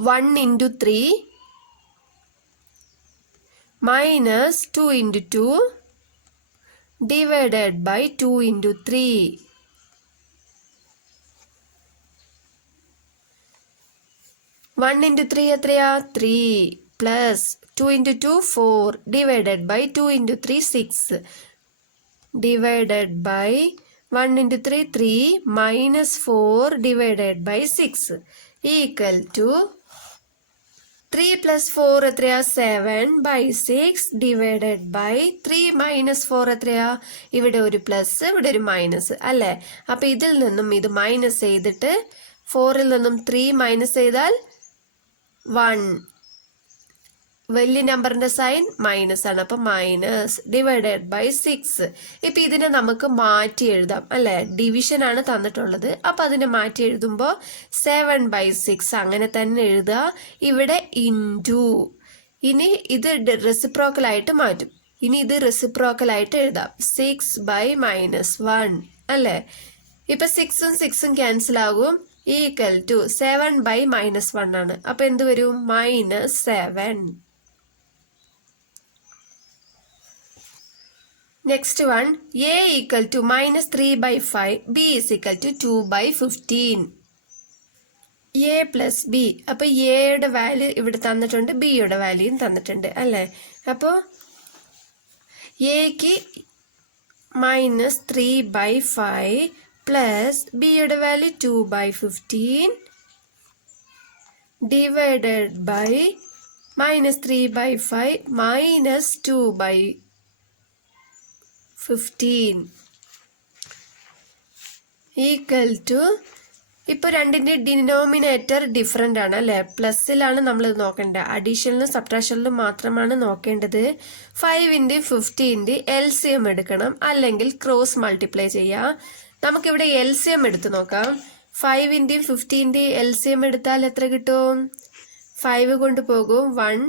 1 × 3 minus 2 × 2 divided by 2 × 3. 1 × 3 എത്രയാ? 3 plus 2 × 2 4 divided by 2 × 3 6 divided by 1 × 3 3 minus 4 divided by 6 equal to 3 + 4 എത്രയാ? 7/6 ഡിവൈഡഡ് ബൈ 3 - 4 എത്രയാ? ഇവിടെ ഒരു പ്ലസ് ഇവിടെ ഒരു മൈനസ് അല്ലേ? അപ്പൊ ഇതിൽ നിന്നും ഇത് മൈനസ് ചെയ്തിട്ട് 4ൽ നിന്നും 3 മൈനസ് ചെയ്താൽ 1. വലിയ നമ്പറിന്റെ സൈൻ മൈനസ് ആണ്. അപ്പൊ മൈനസ് ഡിവൈഡഡ് ബൈ 6. ഇപ്പൊ ഇതിനെ നമുക്ക് മാറ്റി എഴുതാം അല്ലെ? ഡിവിഷൻ ആണ് തന്നിട്ടുള്ളത്. അപ്പൊ അതിനെ മാറ്റി എഴുതുമ്പോൾ 7/6 അങ്ങനെ തന്നെ എഴുതുക. ഇവിടെ ഇൻറ്റു. ഇനി ഇത് റെസിപ്രോക്കൽ ആയിട്ട് മാറ്റും. ഇനി ഇത് റെസിപ്രോക്കലായിട്ട് എഴുതാം. 6/-1 അല്ലേ? ഇപ്പൊ 6ഉം 6ഉം ക്യാൻസൽ ആകും. ഈക്വൽ ടു 7/-1 ആണ്. അപ്പൊ എന്ത് വരും? -7. Next one, a equal to -3/5, b is equal to 2/15. A plus B. അപ്പൊ എയുടെ വാല്യൂ ഇവിടെ തന്നിട്ടുണ്ട്, ബിയുടെ വാല്യൂയും തന്നിട്ടുണ്ട് അല്ലേ? അപ്പോൾ എക്ക് -3/5 പ്ലസ് ബിയുടെ value 2/15 divided by -3/5 -2/15 equal to, ഇപ്പൊ രണ്ടിന്റെ ഡിനോമിനേറ്റർ ഡിഫറെന്റ് ആണ് അല്ലെ? പ്ലസ്സിലാണ് നമ്മൾ ഇത് നോക്കേണ്ടത്. അഡീഷനിലും സബ്ട്രാക്ഷനിലും മാത്രമാണ് നോക്കേണ്ടത്. 5ന്റെയും 15ന്റെയും LCM എടുക്കണം, അല്ലെങ്കിൽ ക്രോസ് മൾട്ടിപ്ലൈ ചെയ്യാം. നമുക്കിവിടെ LCM എടുത്ത് നോക്കാം. 5ന്റെയും 15ന്റെയും LCM എടുത്താൽ എത്ര കിട്ടും? 5 കൊണ്ട് പോകും. 1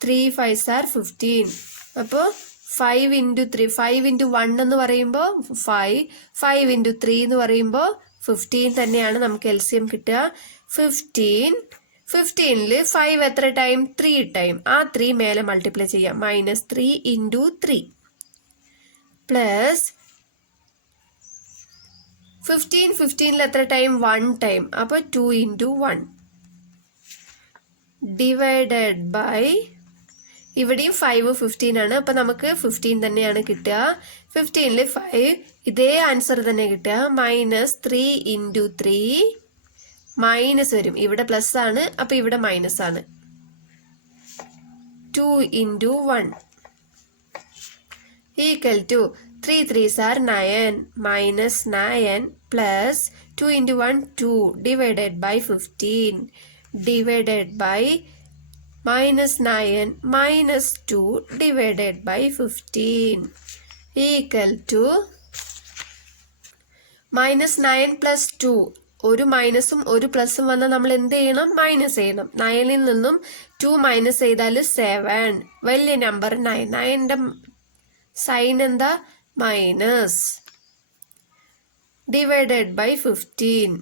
3 5s are 15. അപ്പോൾ 5 × 3, 5 × 1 എന്ന് പറയുമ്പോൾ 5, 5 × 3 എന്ന് പറയുമ്പോൾ 15 തന്നെയാണ് നമുക്ക് LCM കിട്ടുക. 15ൽ 5 എത്ര ടൈം? 3 ടൈം. ആ 3 മേലെ മൾട്ടിപ്ലൈ ചെയ്യാം. -3 × 3 പ്ലസ് 15ൽ എത്ര ടൈം? 1 ടൈം. അപ്പൊ 2 × 1 ഡിവൈഡഡ് ബൈ, ഇവിടെയും 5 15 ആണ്. അപ്പൊ നമുക്ക് 15 തന്നെയാണ് കിട്ടുക. 15ൽ 5, ഇതേ ആൻസർ തന്നെ കിട്ടുക. -3 × 3 മൈനസ് വരും. ഇവിടെ പ്ലസ് ആണ്, അപ്പൊ ഇവിടെ മൈനസ് ആണ്. 2 × 1 equal to 3 3s are 9, -9 plus 2 × 1 2 divided by 15 divided by -9 -2 divided by 15 equal to -9 plus 2. ഒരു മൈനസും ഒരു പ്ലസും വന്നാൽ നമ്മൾ എന്ത് ചെയ്യണം? മൈനസ് ചെയ്യണം. 9ൽ നിന്നും 2 മൈനസ് ചെയ്താൽ 7. വലിയ നമ്പർ 9. 9ന്റെ സൈൻ എന്താ? Minus. Divided by 15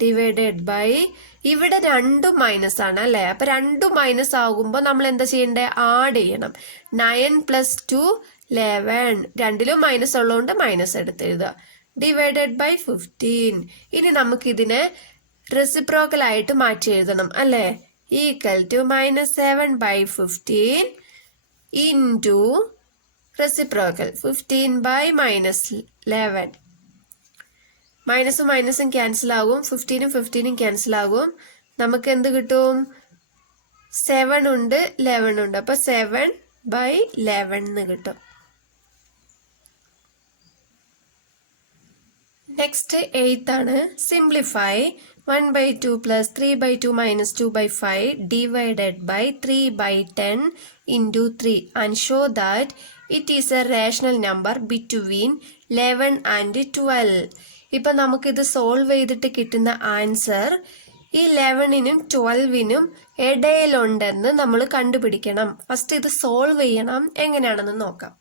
divided by, ഇവിടെ രണ്ടും മൈനസ് ആണ് അല്ലെ? അപ്പൊ രണ്ടും മൈനസ് ആകുമ്പോൾ നമ്മൾ എന്താ ചെയ്യണ്ടേ? ആഡ് ചെയ്യണം. 9 + 2 11. രണ്ടിലും മൈനസ് ഉള്ളതുകൊണ്ട് മൈനസ് എടുത്തെഴുതുക. Divided by 15. ഇനി നമുക്ക് ഇതിനെ റെസിപ്രോക്കൽ ആയിട്ട് മാറ്റി എഴുതണം അല്ലെ? Equal to -7/15 into reciprocal 15/-11. മൈനസും മൈനസും ക്യാൻസൽ ആകും. 15ഉം 15ഉം ക്യാൻസൽ ആകും. നമുക്ക് എന്ത് കിട്ടും? 7 ഉണ്ട്, 11 ഉണ്ട്. അപ്പൊ 7/11 എന്ന് കിട്ടും. നെക്സ്റ്റ് 8th ആണ്. Simplify 1/2 + 3/2 - 2/5 divided by 3/10 into 3 and show that it is a rational number between 11 and 12. ഇപ്പൊ നമുക്കിത് സോൾവ് ചെയ്തിട്ട് കിട്ടുന്ന ആൻസർ ഈ 11നും 12നും ഇടയിലുണ്ടെന്ന് നമ്മൾ കണ്ടുപിടിക്കണം. ഫസ്റ്റ് ഇത് സോൾവ് ചെയ്യണം. എങ്ങനെയാണെന്ന് നോക്കാം.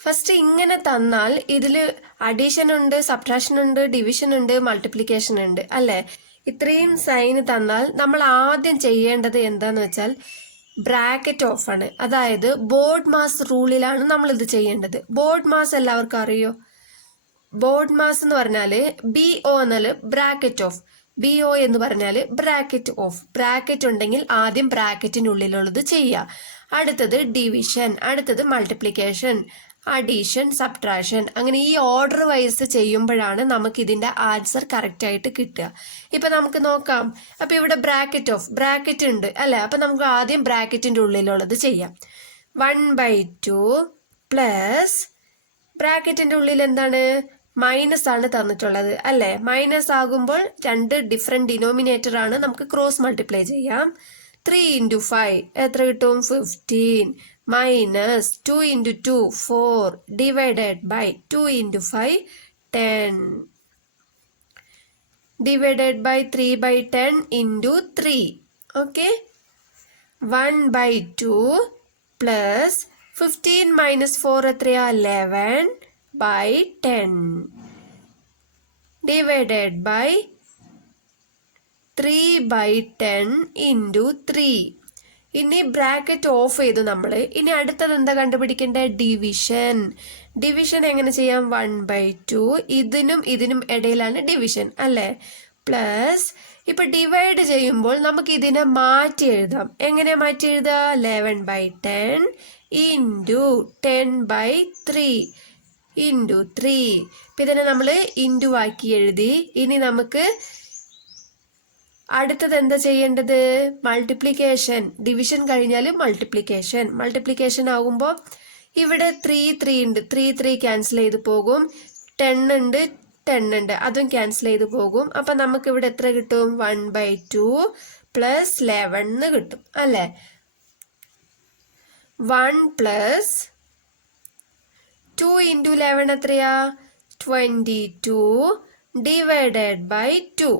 ഫസ്റ്റ് ഇങ്ങനെ തന്നാൽ ഇതില് അഡീഷൻ ഉണ്ട്, സബ്ട്രാക്ഷൻ ഉണ്ട്, ഡിവിഷൻ ഉണ്ട്, മൾട്ടിപ്ലിക്കേഷൻ ഉണ്ട് അല്ലെ? ഇത്രയും സൈന് തന്നാൽ നമ്മൾ ആദ്യം ചെയ്യേണ്ടത് എന്താന്ന് വെച്ചാൽ ബ്രാക്കറ്റ് ഓഫ് ആണ്. അതായത് ബോർഡ് മാസ് റൂളിലാണ് നമ്മൾ ഇത് ചെയ്യേണ്ടത്. ബോർഡ് മാസ് എല്ലാവർക്കും അറിയോ? ബോർഡ് മാസ് എന്ന് പറഞ്ഞാല് BO എന്നാല് ബ്രാക്കറ്റ് ഓഫ്, BO എന്ന് പറഞ്ഞാല് ബ്രാക്കറ്റ് ഓഫ്. ബ്രാക്കറ്റ് ഉണ്ടെങ്കിൽ ആദ്യം ബ്രാക്കറ്റിനുള്ളിലുള്ളത് ചെയ്യുക. അടുത്തത് ഡിവിഷൻ, അടുത്തത് മൾട്ടിപ്ലിക്കേഷൻ, അഡീഷൻ, സബ്ട്രാക്ഷൻ. അങ്ങനെ ഈ ഓർഡർ വൈസ് ചെയ്യുമ്പോഴാണ് നമുക്ക് ഇതിന്റെ ആൻസർ കറക്റ്റ് ആയിട്ട് കിട്ടുക. ഇപ്പൊ നമുക്ക് നോക്കാം. അപ്പൊ ഇവിടെ ബ്രാക്കറ്റ് ഓഫ്, ബ്രാക്കറ്റ് ഉണ്ട് അല്ലെ? അപ്പൊ നമുക്ക് ആദ്യം ബ്രാക്കറ്റിന്റെ ഉള്ളിലുള്ളത് ചെയ്യാം. 1/2 പ്ലസ് ബ്രാക്കറ്റിന്റെ ഉള്ളിൽ എന്താണ്? മൈനസ് ആണ് തന്നിട്ടുള്ളത് അല്ലെ? മൈനസ് ആകുമ്പോൾ രണ്ട് ഡിഫറെന്റ് ഡിനോമിനേറ്റർ ആണ്. നമുക്ക് ക്രോസ് മൾട്ടിപ്ലൈ ചെയ്യാം. 3 × 5 എത്ര കിട്ടും? 15 minus 2 × 2 4 divided by 2 × 5 10 divided by 3/10 into 3. Okay, 1/2 plus 15 minus 4 എത്രയാ? 11/10 divided by 3/10 into 3. ഇനി ബ്രാക്കറ്റ് ഓഫ് ചെയ്തു നമ്മൾ. ഇനി അടുത്തത് എന്താ കണ്ടുപിടിക്കേണ്ടത്? ഡിവിഷൻ. ഡിവിഷൻ എങ്ങനെ ചെയ്യാം? 1/2. ഇതിനും ഇതിനും ഇടയിലാണ് ഡിവിഷൻ അല്ലേ? പ്ലസ് ഇപ്പൊ ഡിവൈഡ് ചെയ്യുമ്പോൾ നമുക്ക് ഇതിനെ മാറ്റി എഴുതാം. എങ്ങനെ മാറ്റി എഴുതാം? 11/10 into 10/3 into 3. ഇപ്പൊ ഇതിനെ നമ്മൾ ഇൻറ്റു ആക്കി എഴുതി. ഇനി നമുക്ക് അടുത്തത് എന്താ ചെയ്യേണ്ടത്? മൾട്ടിപ്ലിക്കേഷൻ. ഡിവിഷൻ കഴിഞ്ഞാൽ മൾട്ടിപ്ലിക്കേഷൻ. മൾട്ടിപ്ലിക്കേഷൻ ആകുമ്പോൾ ഇവിടെ 3 ഉണ്ട്. 3 ക്യാൻസൽ ചെയ്ത് പോകും. 10 ഉണ്ട്, 10 ഉണ്ട്, അതും ക്യാൻസൽ ചെയ്ത് പോകും. അപ്പൊ നമുക്ക് ഇവിടെ എത്ര കിട്ടും? 1/2 പ്ലസ് 11 കിട്ടും അല്ലേ? 1 പ്ലസ് 2 into 11 എത്രയാ? 22 ഡിവൈഡഡ് ബൈ 2.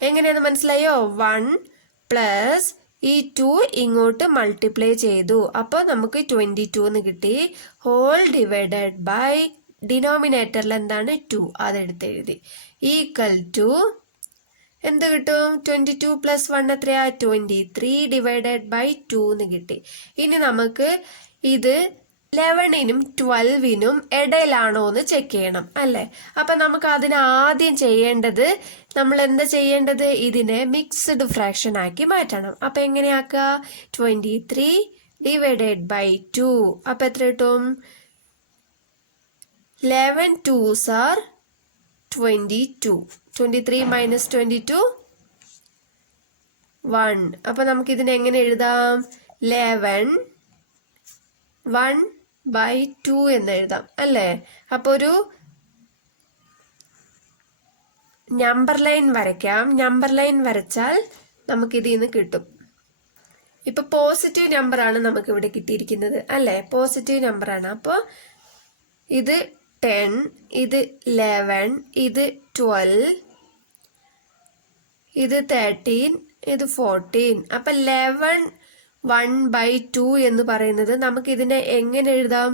എങ്ങനെയാന്ന് മനസ്സിലായോ? 1 പ്ലസ് ഈ 2 ഇങ്ങോട്ട് മൾട്ടിപ്ലൈ ചെയ്തു. അപ്പോൾ നമുക്ക് 22 എന്ന് കിട്ടി. ഹോൾ ഡിവൈഡഡ് ബൈ ഡിനോമിനേറ്ററിൽ എന്താണ്? 2. അതെടുത്ത് എഴുതി. ഈക്വൽ ടു എന്ത് കിട്ടും? 22 പ്ലസ് 1 എത്രയാ? 23 ഡിവൈഡഡ് ബൈ 2 എന്ന് കിട്ടി. ഇനി നമുക്ക് ഇത് 11നും 12നും ഇടയിലാണോ എന്ന് ചെക്ക് ചെയ്യണം അല്ലേ? അപ്പൊ നമുക്ക് അതിന് ആദ്യം ചെയ്യേണ്ടത്, നമ്മൾ എന്താ ചെയ്യേണ്ടത്? ഇതിനെ മിക്സ്ഡ് ഫ്രാക്ഷൻ ആക്കി മാറ്റണം. അപ്പൊ എങ്ങനെയാക്കുക? 23 ഡിവൈഡഡ് ബൈ 2. അപ്പൊ എത്ര കിട്ടും? 11 2s are 22. 23 minus 22 1. അപ്പൊ നമുക്ക് ഇതിനെ എങ്ങനെ എഴുതാം? 11 1/2 എന്ന് എഴുതാം അല്ലേ? അപ്പൊ ഒരു നമ്പർ ലൈൻ വരയ്ക്കാം. നമ്പർ ലൈൻ വരച്ചാൽ നമുക്ക് ഇതിൽ നിന്ന് കിട്ടും. ഇപ്പൊ പോസിറ്റീവ് നമ്പർ ആണ് നമുക്ക് ഇവിടെ കിട്ടിയിരിക്കുന്നത് അല്ലേ? പോസിറ്റീവ് നമ്പർ ആണ്. അപ്പോൾ ഇത് 10, ഇത് 11, ഇത് 12, ഇത് 13, ഇത് 14. അപ്പൊ 11 1/2 എന്ന് പറയുന്നത് നമുക്ക് ഇതിനെ എങ്ങനെ എഴുതാം?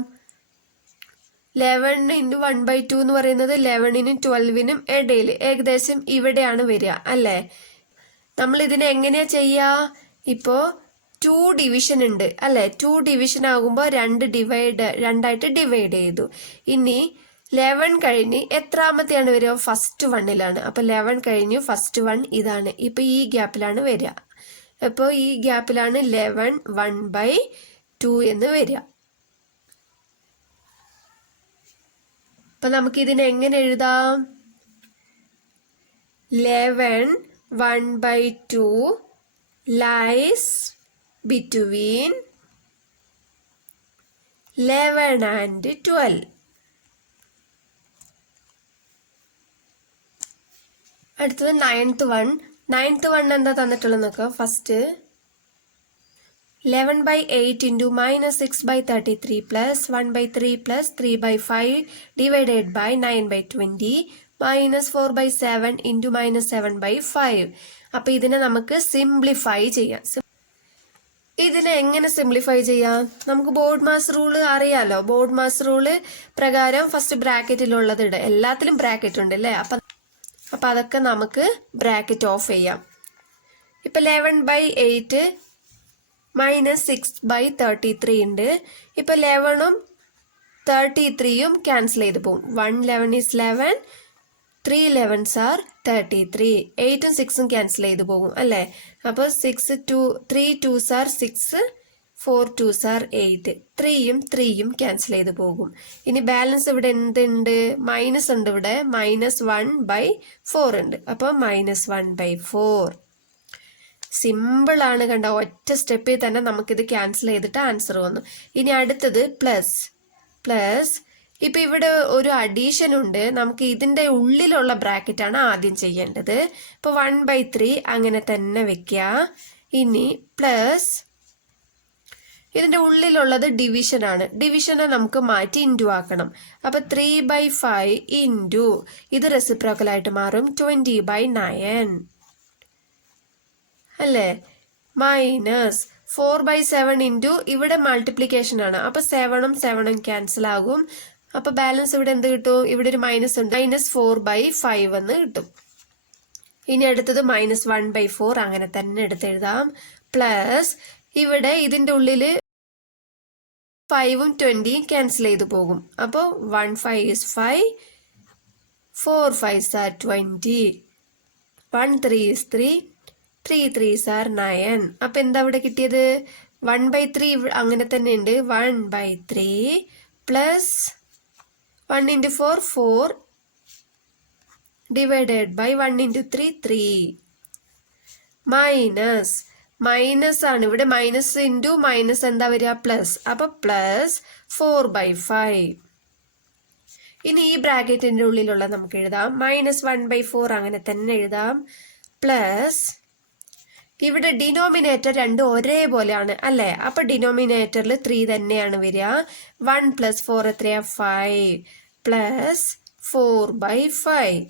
11 into 1/2 എന്ന് പറയുന്നത് 11നും 12നും ഇടയിൽ ഏകദേശം ഇവിടെയാണ് വരിക അല്ലേ? നമ്മൾ ഇതിനെ എങ്ങനെയാ ചെയ്യാ? ഇപ്പോ 2 ഡിവിഷൻ ഉണ്ട് അല്ലെ? 2 ഡിവിഷൻ ആകുമ്പോൾ 2ആയിട്ട് ഡിവൈഡ് ചെയ്തു. ഇനി 11 കഴിഞ്ഞ് എത്രാമത്തെയാണ് വരിക? ഫസ്റ്റ് 1ലാണ്. അപ്പൊ 11 കഴിഞ്ഞു ഫസ്റ്റ് 1 ഇതാണ്. ഇപ്പൊ ഈ ഗ്യാപ്പിലാണ് വരിക. അപ്പോൾ ഈ ഗ്യാപ്പിലാണ് 11 1/2 എന്ന് വരിക. അപ്പൊ നമുക്ക് ഇതിനെ എങ്ങനെ എഴുതാം? 11 1/2 lies between 11 and 12. അടുത്തത് 9th one എന്താ തന്നിട്ടുള്ളത് നോക്കാം. First 11/8 into -6/33 plus 1/3 plus 3/5 divided by 9/20 minus 4/7 into -7/5. അപ്പൊ ഇതിനെ നമുക്ക് സിംപ്ലിഫൈ ചെയ്യാം. ഇതിനെ എങ്ങനെ സിംപ്ലിഫൈ ചെയ്യാം? നമുക്ക് ബോർഡ് മാസ് റൂള് അറിയാലോ. ബോർഡ് മാസ് റൂള് പ്രകാരം ഫസ്റ്റ് ബ്രാക്കറ്റിലുള്ളത് ഇടുക. എല്ലാത്തിലും ബ്രാക്കറ്റ് ഉണ്ട് അല്ലേ? അപ്പൊ അതൊക്കെ നമുക്ക് ബ്രാക്കറ്റ് ഓഫ് ചെയ്യാം. ഇപ്പൊ 11/8 -6/33 ഉണ്ട്. ഇപ്പൊ 11ഉം 33യും ക്യാൻസൽ ചെയ്ത് പോകും. 1 11 is 11, 3 11s are 33. 8ഉം 6ഉം ക്യാൻസൽ ചെയ്ത് പോകും അല്ലേ? അപ്പോൾ 3 2s are 6, 4 2s are 8. 3യും cancel ചെയ്ത് പോകും. ഇനി ബാലൻസ് ഇവിടെ എന്തുണ്ട്? മൈനസ് ഉണ്ട്. ഇവിടെ -1/4 ഉണ്ട്. അപ്പൊ -1/4. സിമ്പിൾ ആണ് കണ്ട. ഒറ്റ സ്റ്റെപ്പിൽ തന്നെ നമുക്കിത് ക്യാൻസൽ ചെയ്തിട്ട് ആൻസർ വന്നു. ഇനി അടുത്തത് പ്ലസ് ഇപ്പൊ ഇവിടെ ഒരു അഡീഷൻ ഉണ്ട്. നമുക്ക് ഇതിന്റെ ഉള്ളിലുള്ള ബ്രാക്കറ്റ് ആണ് ആദ്യം ചെയ്യേണ്ടത്. ഇപ്പൊ 1/3 അങ്ങനെ തന്നെ വെക്കുക. ഇനി പ്ലസ് ഇതിന്റെ ഉള്ളിലുള്ളത് ഡിവിഷൻ ആണ്. ഡിവിഷനെ നമുക്ക് മാറ്റി ഇൻറ്റു ആക്കണം. അപ്പൊ 3/5 ഇൻറ്റു ഇത് റെസിപ്രോക്കൽ ആയിട്ട് മാറും 20/9 അല്ലേ? 4/7 ഇൻറ്റു ഇവിടെ മൾട്ടിപ്ലിക്കേഷൻ ആണ്. അപ്പൊ 7ഉം 7ഉം ക്യാൻസൽ ആകും. അപ്പൊ ബാലൻസ് ഇവിടെ എന്ത് കിട്ടും? ഇവിടെ ഒരു മൈനസ് ഉണ്ട്. -4/5 എന്ന് കിട്ടും. ഇനി അടുത്തത് -1/4 അങ്ങനെ തന്നെ എടുത്തെഴുതാം. പ്ലസ് ഇവിടെ ഇതിന്റെ ഉള്ളില് 5ഉം 20ഉം ക്യാൻസൽ ചെയ്ത് പോകും. അപ്പോൾ 1 5 is 5, 4 5s are 20, 1 3 is 3, 3 3s are 9. അപ്പൊ എന്താ ഇവിടെ കിട്ടിയത്? 1/3 അങ്ങനെ തന്നെ ഉണ്ട്. 1/3 plus 1 into 4 4 divided by 1 into 3 3 minus ആണ്. ഇവിടെ മൈനസ് ഇൻറ്റു മൈനസ് എന്താ വരിക? പ്ലസ്. അപ്പൊ പ്ലസ് 4/5. ഇനി ഈ ബ്രാക്കറ്റിന്റെ ഉള്ളിലുള്ള നമുക്ക് എഴുതാം -1/4 അങ്ങനെ തന്നെ എഴുതാം. പ്ലസ് ഇവിടെ ഡിനോമിനേറ്റർ രണ്ടും ഒരേപോലെയാണ് അല്ലെ? അപ്പൊ ഡിനോമിനേറ്ററിൽ 3 തന്നെയാണ് വരിക. 1 + 4 എത്രയാ? 5 പ്ലസ് 4/5.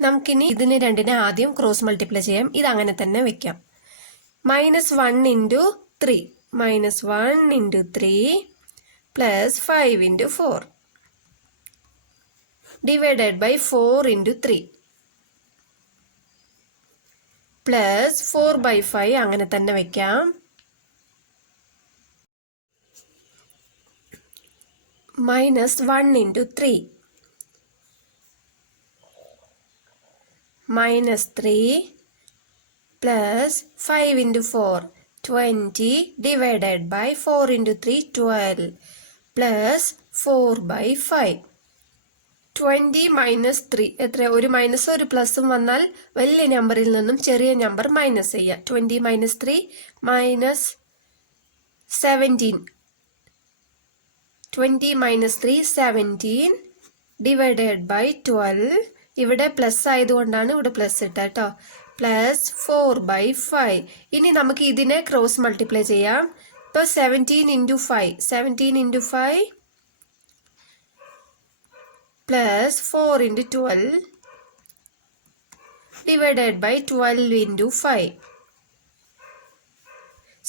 നമുക്കിനി ഇതിന് രണ്ടിനെ ആദ്യം ക്രോസ് മൾട്ടിപ്ലൈ ചെയ്യാം. ഇത് അങ്ങനെ തന്നെ വെക്കാം. -1 × 3 -1 × 3 പ്ലസ് 5 × 4 divided by 4 × 3 പ്ലസ് 4/5 അങ്ങനെ തന്നെ വെക്കാം. -1 × 3 -3 plus 5 × 4 20 divided by 4 × 3 12 plus 4/5. 20 - 3 എത്ര? ഒരു മൈനസ് ഒരു പ്ലസും വന്നാൽ വലിയ നമ്പറിൽ നിന്നും ചെറിയ നമ്പർ മൈനസ് ചെയ്യുക. 20 - 3 -17. 20 - 3 17 divided by 12. ഇവിടെ പ്ലസ് ആയതുകൊണ്ടാണ് ഇവിടെ പ്ലസ് ഇട്ട കേട്ടോ. പ്ലസ് 4/5. ഇനി നമുക്ക് ഇതിനെ ക്രോസ് മൾട്ടിപ്ലൈ ചെയ്യാം. ഇപ്പൊ 17 × 5 പ്ലസ് 4 × 12 divided by 12 × 5.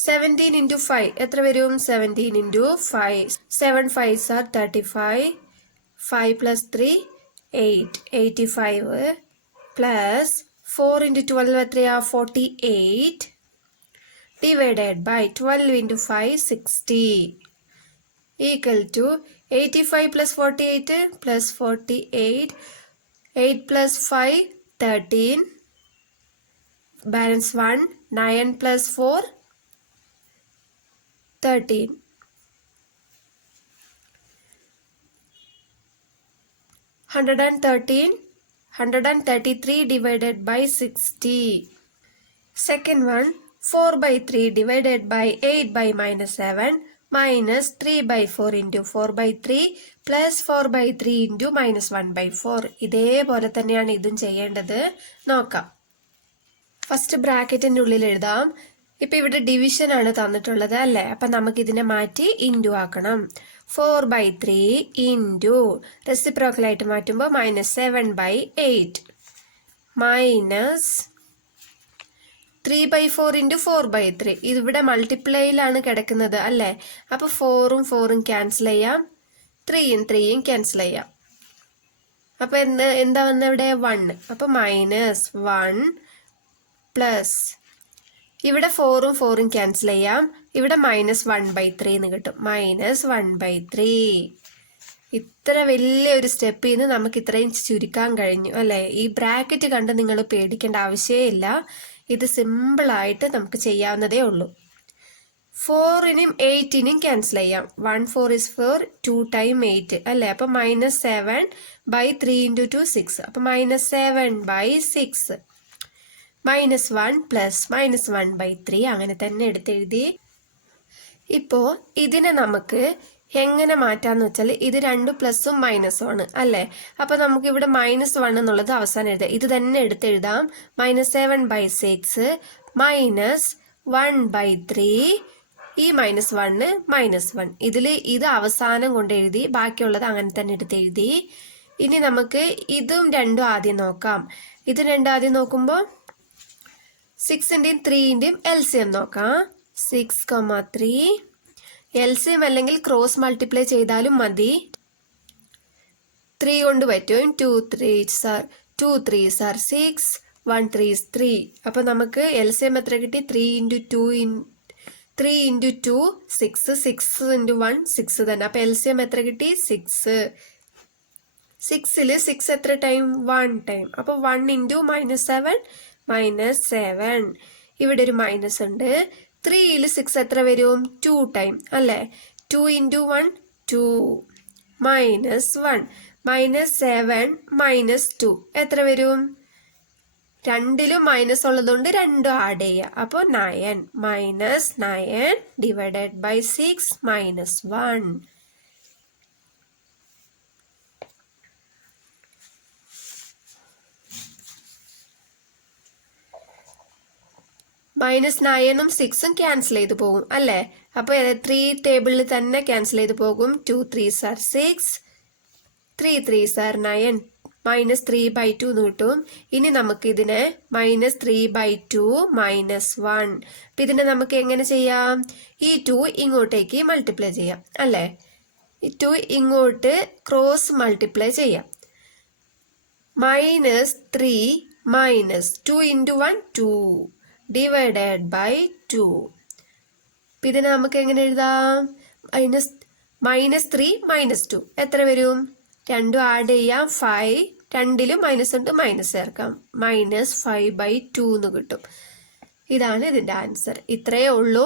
17 × 5 എത്ര വരും? 17 × 5 7 5s are 35. 5 plus 3 8 85 plus 4 × 12 എത്രയാ? 48 divided by 12 × 5 60 equal to 85 plus 48 plus 48 8 plus 5 13 balance 1 9 plus 4 13 133 divided by 60. Second one 4/3 divided by 8/-7 minus 3/4 into 4/3 plus 4/3 into -1/4. ഇതേപോലെ തന്നെയാണ് ഇതും ചെയ്യേണ്ടത്. നോക്കാം. ഫസ്റ്റ് ബ്രാക്കറ്റിന്റെ ഉള്ളിൽ എഴുതാം. ഇപ്പൊ ഇവിടെ ഡിവിഷൻ ആണ് തന്നിട്ടുള്ളത് അല്ലേ? അപ്പൊ നമുക്ക് ഇതിനെ മാറ്റി ഇൻറ്റു ആക്കണം. 4/3 ഇൻറ്റു റെസിപ്രോക്കൽ ആയിട്ട് മാറ്റുമ്പോൾ -7/8 മൈനസ് 3/4 into 4/3. ഇവിടെ മൾട്ടിപ്ലൈയിലാണ് കിടക്കുന്നത് അല്ലേ? അപ്പൊ 4ഉം 4ഉം ക്യാൻസൽ ചെയ്യാം. 3ഉം 3ഉം ക്യാൻസൽ ചെയ്യാം. അപ്പൊ എന്താ വന്ന ഇവിടെ? 1. അപ്പൊ -1 പ്ലസ് ഇവിടെ 4ഉം 4ഉം ക്യാൻസൽ ചെയ്യാം. ഇവിടെ -1/3 എന്ന് കിട്ടും. -1/3. ഇത്ര വലിയൊരു സ്റ്റെപ്പിൽ നിന്ന് നമുക്ക് ഇത്രയും ചുരുക്കാൻ കഴിഞ്ഞു അല്ലേ? ഈ ബ്രാക്കറ്റ് കണ്ട് നിങ്ങൾ പേടിക്കേണ്ട ആവശ്യമില്ല. ഇത് സിമ്പിളായിട്ട് നമുക്ക് ചെയ്യാവുന്നതേ ഉള്ളൂ. 4നും 8നും ക്യാൻസൽ ചെയ്യാം. 1 4 is 4 2 time 8 അല്ലേ? അപ്പൊ -7/3 × 2 6. അപ്പൊ -7/6 -1 പ്ലസ് -1/3 അങ്ങനെ തന്നെ എടുത്തെഴുതി. ഇപ്പോ ഇതിനെ നമുക്ക് എങ്ങനെ മാറ്റാന്ന് വെച്ചാൽ ഇത് 2 പ്ലസും മൈനസും ആണ് അല്ലേ? അപ്പൊ നമുക്ക് ഇവിടെ -1 എന്നുള്ളത് അവസാനം എഴുതാം. ഇത് തന്നെ എടുത്തെഴുതാം. -7/6 -1/3 ഈ -1 -1 ഇത് അവസാനം കൊണ്ട് എഴുതി. ബാക്കിയുള്ളത് അങ്ങനെ തന്നെ എടുത്തെഴുതി. ഇനി നമുക്ക് ഇതും രണ്ടും ആദ്യം നോക്കാം. ഇത് രണ്ടും ആദ്യം നോക്കുമ്പോൾ 6ന്റെയും 3ന്റെയും LCM നോക്കാം. 6,3 LCM അല്ലെങ്കിൽ ക്രോസ് മൾട്ടിപ്ലൈ ചെയ്താലും മതി. 3 കൊണ്ട് പറ്റും. 2 3s are 6, 1 3s 3. അപ്പൊ നമുക്ക് LCM എത്ര കിട്ടി? 3 into 2 6, 6 into 1 6 തന്നെ. അപ്പൊ LCM എത്ര കിട്ടി? 6. 6ല് 6 എത്ര ടൈം? 1 ടൈം. അപ്പൊ 1 into -7 -7. ഇവിടെ ഒരു മൈനസ് ഉണ്ട്. 3ല് 6 എത്ര വരും? 2 ടൈം അല്ലേ? 2 into 1 2 -1 -7 -2 എത്ര വരും? രണ്ടിലും മൈനസ് ഉള്ളതുകൊണ്ട് രണ്ടും ആഡ് ചെയ്യുക. അപ്പോൾ 9 -9 ഡിവൈഡഡ് ബൈ 6 -1. -9ഉം 6ഉം ക്യാൻസൽ ചെയ്ത് പോകും അല്ലേ? അപ്പോൾ 3 ടേബിളിൽ തന്നെ ക്യാൻസൽ ചെയ്ത് പോകും. 2 3s are 6, 3 3s are 9, -3/2 എന്ന് കിട്ടും. ഇനി നമുക്ക് ഇതിനെ -3/2 -1. അപ്പം ഇതിനെ നമുക്ക് എങ്ങനെ ചെയ്യാം? ഈ 2 ഇങ്ങോട്ടേക്ക് മൾട്ടിപ്ലൈ ചെയ്യാം അല്ലേ? ഈ 2 ഇങ്ങോട്ട് ക്രോസ് മൾട്ടിപ്ലൈ ചെയ്യാം. -3 -2 into 1 2 ഡിവൈഡഡ് ബൈ 2. അപ്പം ഇതിനെ നമുക്ക് എങ്ങനെ എഴുതാം? -3 -2 എത്ര വരും? രണ്ടും ആഡ് ചെയ്യാം. 5, രണ്ടിലും മൈനസ് ഉണ്ട്, മൈനസ് ചേർക്കാം. -5/2 എന്ന് കിട്ടും. ഇതാണ് ഇതിൻ്റെ ആൻസർ. ഇത്രയേ ഉള്ളൂ.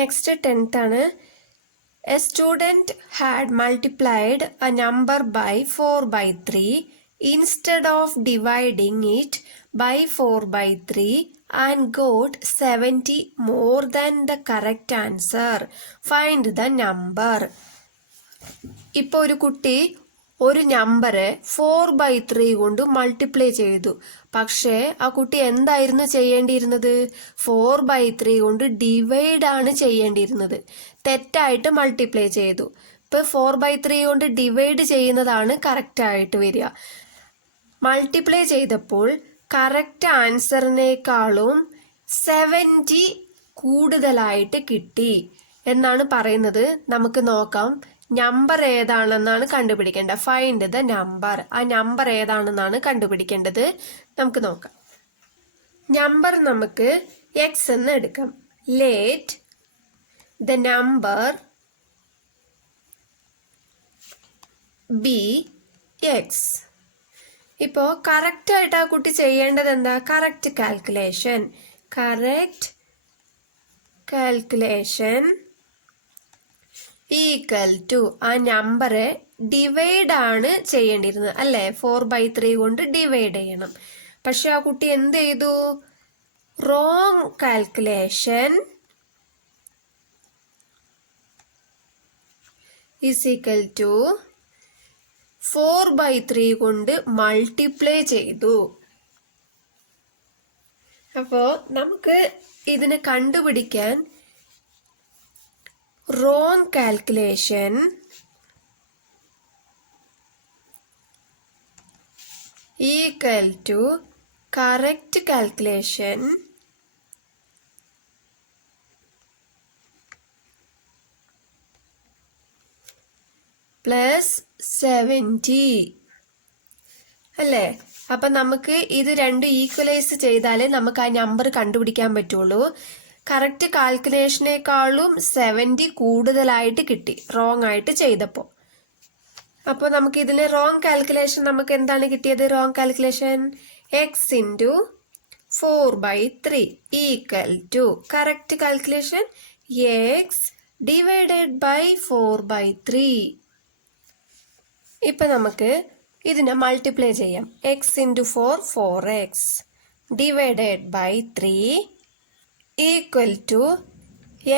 നെക്സ്റ്റ് 10th ആണ്. A student had multiplied a number by 4/3 instead of dividing it by 4/3 and got 70 more than the correct answer. Find the number. ഇപ്പോൾ ഒരു കുട്ടി ഒരു നമ്പറെ 4/3 കൊണ്ട് മൾട്ടിപ്ലൈ ചെയ്തു. പക്ഷേ ആ കുട്ടി എന്തായിരുന്നു ചെയ്യേണ്ടിയിരുന്നത്? 4/3 കൊണ്ട് ഡിവൈഡ് ആണ് ചെയ്യേണ്ടിയിരുന്നത്. തെറ്റായിട്ട് മൾട്ടിപ്ലൈ ചെയ്തു. ഇപ്പോൾ 4/3 കൊണ്ട് ഡിവൈഡ് ചെയ്യുന്നതാണ് കറക്റ്റായിട്ട് വരിക. മൾട്ടിപ്ലൈ ചെയ്തപ്പോൾ കറക്റ്റ് ആൻസറിനേക്കാളും 70 കൂടുതലായിട്ട് കിട്ടി എന്നാണ് പറയുന്നത്. നമുക്ക് നോക്കാം നമ്പർ ഏതാണെന്നാണ് കണ്ടുപിടിക്കേണ്ടത്. Find the number. ആ നമ്പർ ഏതാണെന്നാണ് കണ്ടുപിടിക്കേണ്ടത്. നമുക്ക് നോക്കാം. നമ്പർ നമുക്ക് എക്സ് എന്ന് എടുക്കാം. Late the number B X. ഇപ്പോൾ കറക്റ്റായിട്ട് ആ കുട്ടി ചെയ്യേണ്ടത് എന്താ? കറക്റ്റ് കാൽക്കുലേഷൻ ഈക്വൽ ടു ആ നമ്പറെ ഡിവൈഡ് ആണ് ചെയ്യേണ്ടിയിരുന്നത് അല്ലേ? 4/3 കൊണ്ട് ഡിവൈഡ് ചെയ്യണം. പക്ഷെ ആ കുട്ടി എന്ത് ചെയ്തു? Wrong calculation is equal to 4/3 കൊണ്ട് മൾട്ടിപ്ലൈ ചെയ്തു. അപ്പോൾ നമുക്ക് ഇതിനെ കണ്ടുപിടിക്കാൻ wrong calculation equal to correct calculation plus 70 അല്ലേ? അപ്പം നമുക്ക് ഇത് രണ്ടും ഈക്വലൈസ് ചെയ്താലേ നമുക്ക് ആ നമ്പർ കണ്ടുപിടിക്കാൻ പറ്റുള്ളൂ. കറക്റ്റ് കാൽക്കുലേഷനേക്കാളും 70 കൂടുതലായിട്ട് കിട്ടി റോങ് ആയിട്ട് ചെയ്തപ്പോൾ. അപ്പോൾ നമുക്ക് ഇതിന് റോങ് കാൽക്കുലേഷൻ നമുക്ക് എന്താണ് കിട്ടിയത്? Wrong calculation x into 4/3 equal to correct calculation x divided by 4/3. ഇപ്പം നമുക്ക് ഇതിനെ മൾട്ടിപ്ലൈ ചെയ്യാം. X into 4 4x divided by 3 equal to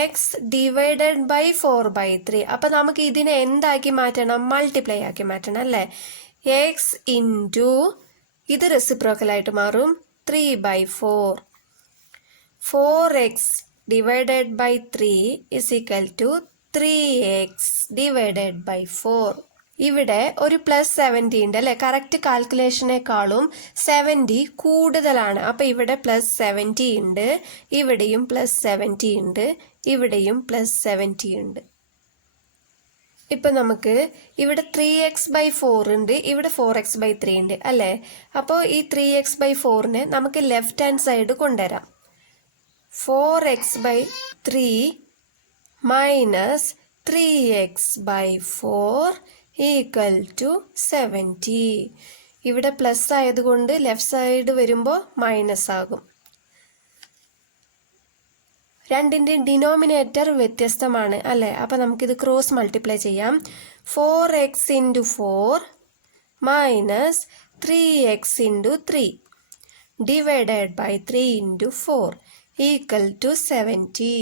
x divided by 4/3. അപ്പം നമുക്ക് ഇതിനെ എന്താക്കി മാറ്റണം? മൾട്ടിപ്ലൈ ആക്കി മാറ്റണം അല്ലേ? എക്സ് ഇൻറ്റു ഇത് റെസിപ്രോക്കലായിട്ട് മാറും 3/4. 4x divided by 3 is equal to 3x divided by 4. ഇവിടെ ഒരു +70 ഉണ്ട് അല്ലെ, കറക്റ്റ് കാൽക്കുലേഷനേക്കാളും 70 കൂടുതലാണ്. അപ്പൊ ഇവിടെ +70 ഉണ്ട്, ഇവിടെയും +70 ഉണ്ട്, ഇവിടെയും +70 ഉണ്ട്. ഇപ്പൊ നമുക്ക് ഇവിടെ 3x/4 ഉണ്ട്, ഇവിടെ 4x/3 ഉണ്ട് അല്ലേ. അപ്പോൾ ഈ 3x/4നെ നമുക്ക് ലെഫ്റ്റ് ഹാൻഡ് സൈഡ് കൊണ്ടുവരാം. 4x/3 minus 3x/4 equal to 70. ഇവിടെ പ്ലസ് ആയതുകൊണ്ട് ലെഫ്റ്റ് സൈഡ് വരുമ്പോൾ മൈനസ് ആകും. രണ്ടിൻ്റെ ഡിനോമിനേറ്റർ വ്യത്യസ്തമാണ് അല്ലേ. അപ്പം നമുക്കിത് ക്രോസ് മൾട്ടിപ്ലൈ ചെയ്യാം. 4x × 4 minus 3x × 3 divided by 3 × 4 equal to 70.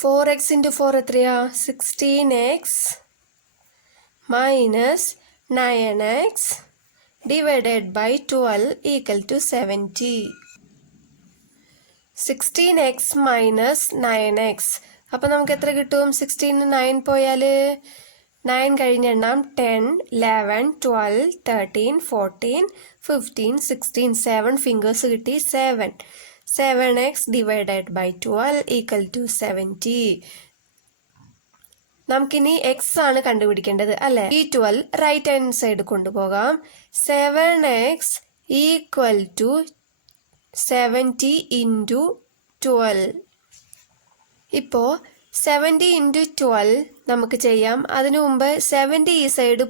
4x × 4 എത്രയാ? 16x minus 9x divided by 12 equal to 70. 16x minus 9x. അപ്പം നമുക്ക് എത്ര കിട്ടും? 16 9 പോയാൽ 9 കഴിഞ്ഞ എണ്ണം 10 11 12 13 14 15 16 7 ഫിംഗേഴ്സ് കിട്ടി. 7x divided by 12 equal to 70. നമുക്കിനി എക്സ് ആണ് കണ്ടുപിടിക്കേണ്ടത് അല്ലേ. ഈ 12 റൈറ്റ് ഹാൻഡ് സൈഡ് കൊണ്ടുപോകാം. 7x equal to 70 × 12. ഇപ്പോൾ 70 × 12 നമുക്ക് ചെയ്യാം. അതിനു മുമ്പ് 70 ഈ സൈഡ്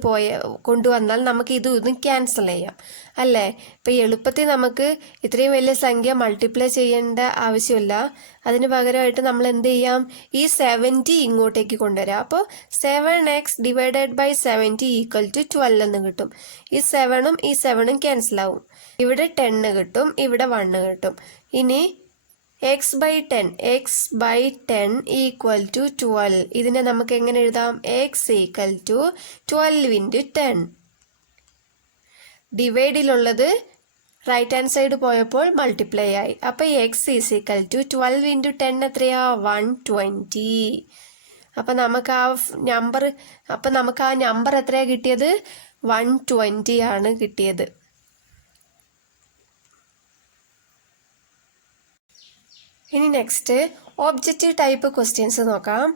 കൊണ്ടുവന്നാൽ നമുക്ക് ഇതും ക്യാൻസൽ ചെയ്യാം അല്ലേ. ഇപ്പം എളുപ്പത്തിൽ നമുക്ക് ഇത്രയും വലിയ സംഖ്യ മൾട്ടിപ്ലൈ ചെയ്യേണ്ട ആവശ്യമില്ല. അതിന് പകരമായിട്ട് നമ്മൾ എന്ത് ചെയ്യാം? ഈ 70 ഇങ്ങോട്ടേക്ക് കൊണ്ടുവരാം. അപ്പോൾ 7x divided by 70 equal to 12 എന്ന് കിട്ടും. ഈ 7ഉം ഈ 7ഉം ക്യാൻസൽ ആവും. ഇവിടെ 10 കിട്ടും, ഇവിടെ 1 കിട്ടും. ഇനി x/10 ഈക്വൽ ടു 12. ഇതിനെ നമുക്ക് എങ്ങനെ എഴുതാം? x equal to 12 × 10. ഡിവൈഡിലുള്ളത് റൈറ്റ് ഹാൻഡ് സൈഡ് പോയപ്പോൾ മൾട്ടിപ്ലൈ ആയി. അപ്പോൾ x ഈസ് ഈക്വൽ ടു 12 × 10 എത്രയാ? 120. അപ്പം നമുക്ക് ആ നമ്പർ എത്രയാ കിട്ടിയത്? 120 ആണ് കിട്ടിയത്. ഇനി നെക്സ്റ്റ് ഒബ്ജക്റ്റീവ് ടൈപ്പ് ക്വസ്റ്റ്യൻസ് നോക്കാം.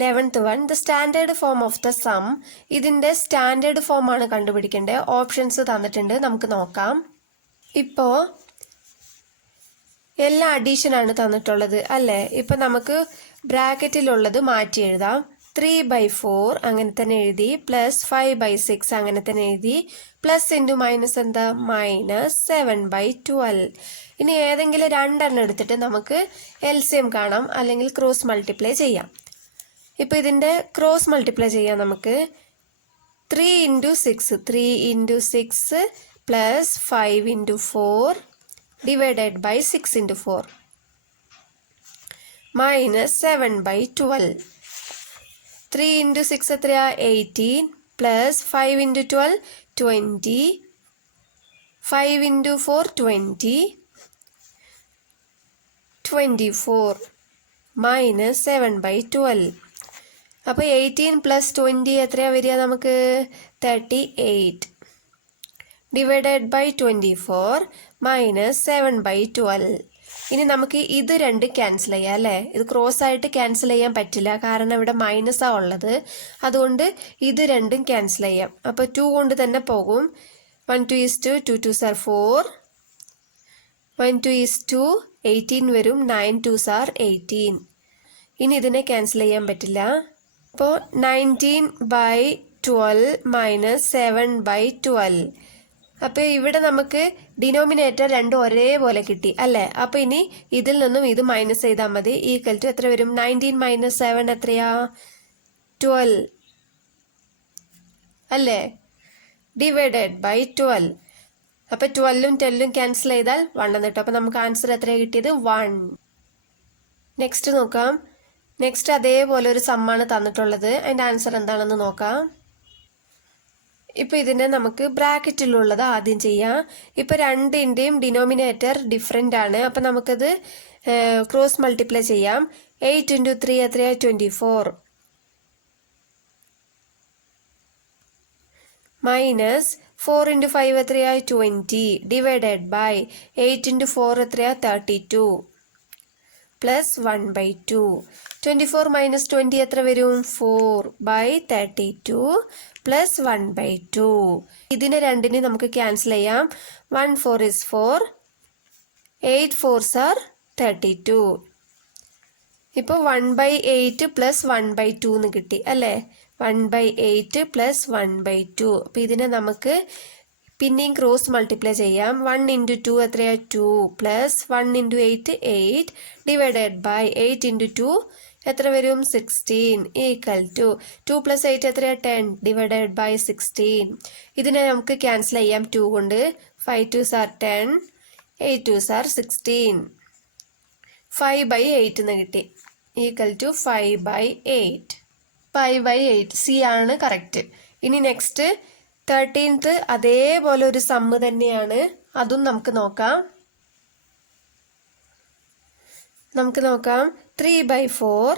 11th one, the standard form of the sum. ഇതിൻ്റെ സ്റ്റാൻഡേർഡ് ഫോം ആണ് കണ്ടുപിടിക്കേണ്ടത്. ഓപ്ഷൻസ് തന്നിട്ടുണ്ട്, നമുക്ക് നോക്കാം. ഇപ്പോൾ എല്ലാ അഡീഷനാണ് തന്നിട്ടുള്ളത് അല്ലേ. ഇപ്പം നമുക്ക് ബ്രാക്കറ്റിലുള്ളത് മാറ്റി എഴുതാം. 3/4 അങ്ങനെ തന്നെ എഴുതി, +5/6 അങ്ങനെ തന്നെ എഴുതി, പ്ലസ് ഇൻറ്റു മൈനസ് എന്താ? -7/12. ഇനി ഏതെങ്കിലും രണ്ടെണ്ണം എടുത്തിട്ട് നമുക്ക് LCM കാണാം, അല്ലെങ്കിൽ ക്രോസ് മൾട്ടിപ്ലൈ ചെയ്യാം. ഇപ്പോൾ ഇതിൻ്റെ ക്രോസ് മൾട്ടിപ്ലൈ ചെയ്യാം നമുക്ക്. 3 × 6 പ്ലസ് 5 × 4 ഡിവൈഡഡ് ബൈ 6 × 4 -7/12. 3 × 6 എത്രയാ? 18 പ്ലസ് 5 × 12 20 5 × 4 20 24 -7/12. അപ്പോൾ 18 പ്ലസ് 20 എത്രയാണ് വരിക നമുക്ക്? 38 ഡിവൈഡഡ് ബൈ 24 -7/12. ഇനി നമുക്ക് ഇത് രണ്ട് ക്യാൻസൽ ചെയ്യാം അല്ലേ. ഇത് ക്രോസ് ആയിട്ട് ക്യാൻസൽ ചെയ്യാൻ പറ്റില്ല, കാരണം ഇവിടെ മൈനസാണ് ഉള്ളത്. അതുകൊണ്ട് ഇത് രണ്ടും ക്യാൻസൽ ചെയ്യാം. അപ്പോൾ 2 കൊണ്ട് തന്നെ പോകും. 1 2 is 2, 2 2s are 4, 1 2 is 2, 18 വരും, 9 2s are 18. ഇനി ഇതിനെ ക്യാൻസൽ ചെയ്യാൻ പറ്റില്ല. അപ്പോൾ 19/12 -7/12. അപ്പോൾ ഇവിടെ നമുക്ക് ഡിനോമിനേറ്റർ രണ്ടും ഒരേപോലെ കിട്ടി അല്ലേ. അപ്പോൾ ഇനി ഇതിൽ നിന്നും ഇത് മൈനസ് ചെയ്താൽ മതി. ഈക്വൽ ടു എത്ര വരും? 19 - 7 എത്രയാ? 12 അല്ലേ, ഡിവൈഡഡ് ബൈ 12. അപ്പോൾ 12ഉം 12ഉം ക്യാൻസൽ ചെയ്താൽ 1 എന്ന് കിട്ടും. അപ്പോൾ നമുക്ക് ആൻസർ എത്രയാണ് കിട്ടിയത്? 1. നെക്സ്റ്റ് നോക്കാം. നെക്സ്റ്റ് അതേപോലെ ഒരു സമ്മാണ് തന്നിട്ടുള്ളത്. അതിൻ്റെ ആൻസർ എന്താണെന്ന് നോക്കാം. ഇപ്പോൾ ഇതിനെ നമുക്ക് ബ്രാക്കറ്റിലുള്ളത് ആദ്യം ചെയ്യാം. ഇപ്പോൾ രണ്ടിൻ്റെയും ഡിനോമിനേറ്റർ ഡിഫറെൻ്റ് ആണ്. അപ്പോൾ നമുക്കത് ക്രോസ് മൾട്ടിപ്ലൈ ചെയ്യാം. 8 × 3 എത്രയാണ്? 24. മൈനസ് 4 ഇൻറ്റു 5 എത്രയാ 20 ഡിവൈഡഡ് ബൈ 8 ഇൻറ്റു 4 എത്രയാ 32 പ്ലസ് 1/2. 24 മൈനസ് 20 എത്ര വരും 4/32 പ്ലസ് 1/2. ഇതിനെ രണ്ടിനെ നമുക്ക് ക്യാൻസൽ ചെയ്യാം. 1 4 is 4, 8 4s are 32. ഇപ്പോൾ 1/8 പ്ലസ് 1/2 എന്ന് കിട്ടി അല്ലേ. 1/8 പ്ലസ് 1/2. അപ്പോൾ ഇതിനെ നമുക്ക് പിന്നെയും ക്രോസ് മൾട്ടിപ്ലൈ ചെയ്യാം. 1 ഇൻറ്റു 2 എത്രയാ 2 plus 1 into 8 8 divided by 8 into 2 എത്ര വരും 16 ഈക്വൽ ടു 2 പ്ലസ് 8 എത്രയാ 10 ഡിവൈഡഡ് ബൈ 16. ഇതിനെ നമുക്ക് ക്യാൻസൽ ചെയ്യാം 2 കൊണ്ട്. 5 2s are 10, 8 2s are 16. 5/8 എന്ന് കിട്ടി ഈക്വൽ ടു 5/8. 5/8 സി ആണ് കറക്റ്റ്. ഇനി നെക്സ്റ്റ് 13th അതേപോലെ ഒരു സമ്മ് തന്നെയാണ്, അതും നമുക്ക് നോക്കാം. 3/4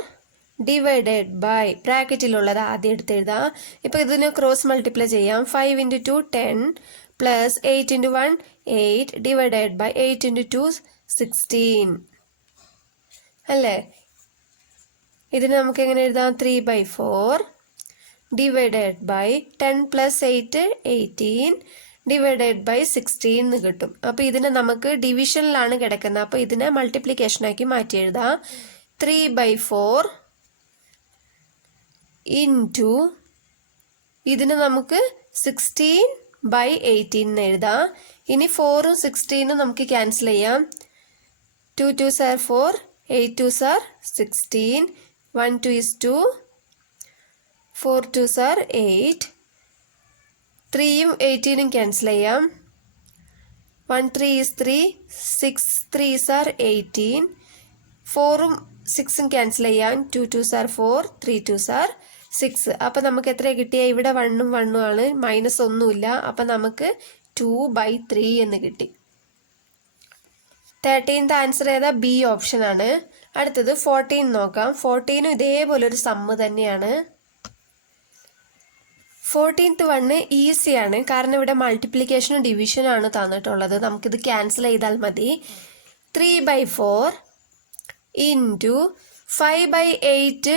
ഡിവൈഡഡ് ബൈ ബ്രാക്കറ്റിലുള്ളത് ആദ്യം എടുത്ത് എഴുതാം. ഇപ്പോൾ ഇതിന് ക്രോസ് മൾട്ടിപ്ലൈ ചെയ്യാം. 5 into 2 10 plus 8 into 1 8 divided by 8 into 2 16 അല്ലേ. ഇതിന് നമുക്ക് എങ്ങനെ എഴുതാം 3/4 divided by 10 plus 8 18 divided by 16 എന്ന് കിട്ടും. അപ്പോൾ ഇതിനെ നമുക്ക് ഡിവിഷനിലാണ് കിടക്കുന്നത്. അപ്പോൾ ഇതിനെ മൾട്ടിപ്ലിക്കേഷനാക്കി മാറ്റി എഴുതാം. 3/4 ഇൻറ്റു ഇതിന് നമുക്ക് 16/18 എന്ന് എഴുതാം. ഇനി 4ഉം 16ഉം നമുക്ക് ക്യാൻസൽ ചെയ്യാം. 2 2s are 4, 8 2s are 16, 1 2 is 2, 4 2s are 8. 3യും 18ഉം cancel ചെയ്യാം. 1 3 is 3, 6 3s are 18. 4ഉം 6ഉം ക്യാൻസൽ ചെയ്യാം. 2 2s are 4, 3 2s are 6. അപ്പം നമുക്ക് എത്ര കിട്ടിയ ഇവിടെ 1ഉം 1ഉം ആണ്, മൈനസ് ഒന്നുമില്ല. അപ്പം നമുക്ക് 2/3 എന്ന് കിട്ടി. 13th ആൻസർ ഏതാ ബി ഓപ്ഷൻ ആണ്. അടുത്തത് 14 നോക്കാം. 14ഉം ഇതേപോലെ ഒരു സമ്മ് തന്നെയാണ്. 14th വണ്ണ് ഈസിയാണ്, കാരണം ഇവിടെ മൾട്ടിപ്ലിക്കേഷനും ഡിവിഷനും ആണ് തന്നിട്ടുള്ളത്. നമുക്കിത് ക്യാൻസൽ ചെയ്താൽ മതി. 3/4 ഇൻറ്റു 5/8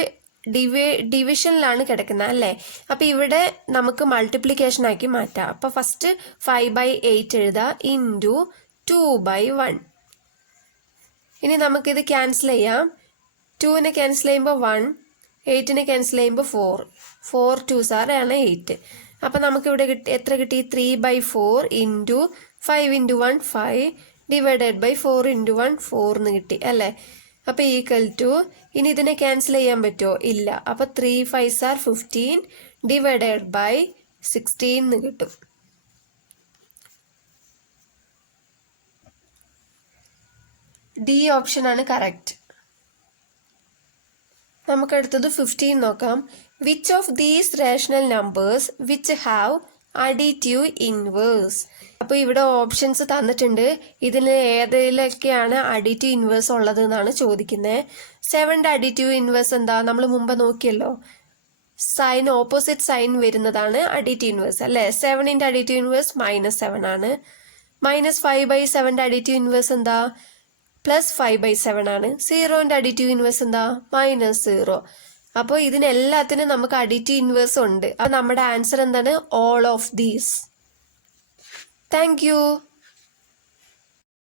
ഡിവിഷനിലാണ് കിടക്കുന്നത് അല്ലേ. അപ്പോൾ ഇവിടെ നമുക്ക് മൾട്ടിപ്ലിക്കേഷൻ ആക്കി മാറ്റാം. അപ്പോൾ ഫസ്റ്റ് 5/8 എഴുതാം ഇൻറ്റു 2/1. ഇനി നമുക്കിത് ക്യാൻസൽ ചെയ്യാം. 2നെ ക്യാൻസൽ ചെയ്യുമ്പോൾ 1, 8നെ ക്യാൻസൽ ചെയ്യുമ്പോൾ 4, 4 2s are 8. അപ്പം നമുക്കിവിടെ എത്ര കിട്ടി 3/4 into 5 into 1 5 divided by 4 into 1 4 എന്ന് കിട്ടി അല്ലേ. അപ്പോൾ ഈക്വൽ ടു ഇനി ഇതിനെ ക്യാൻസൽ ചെയ്യാൻ പറ്റുമോ ഇല്ല. അപ്പോൾ 3 5s are 15 ഡിവൈഡഡ് ബൈ 16 എന്ന് കിട്ടും. ഡി ഓപ്ഷൻ ആണ് കറക്റ്റ്. നമുക്കടുത്തത് 15 നോക്കാം. Which of these rational numbers which have additive inverse. അപ്പോൾ ഇവിടെ ഓപ്ഷൻസ് തന്നിട്ടുണ്ട്. ഇതിൽ ഏതിലൊക്കെയാണ് അഡിറ്റീവ് ഇൻവേഴ്സ് ഉള്ളത് എന്നാണ് ചോദിക്കുന്നത്. 7ന്റെ അഡിറ്റീവ് ഇൻവേഴ്സ് എന്താ, നമ്മൾ മുമ്പ് നോക്കിയല്ലോ. സൈൻ ഓപ്പോസിറ്റ് സൈൻ വരുന്നതാണ് അഡിറ്റീവ് ഇൻവേഴ്സ് അല്ലേ. 7ന്റെ അഡിറ്റീവ് ഇൻവേഴ്സ് -7 ആണ്. -5/7ന്റെ അഡിറ്റീവ് ഇൻവേഴ്സ് എന്താ +5/7 ആണ്. 0ന്റെ അഡിറ്റീവ് ഇൻവേഴ്സ് എന്താ -0. അപ്പോൾ ഇതിനെല്ലാത്തിനും നമുക്ക് അഡിറ്റീവ് ഇൻവേഴ്സ് ഉണ്ട്. അപ്പോൾ നമ്മുടെ ആൻസർ എന്താണ് all of these. Thank you.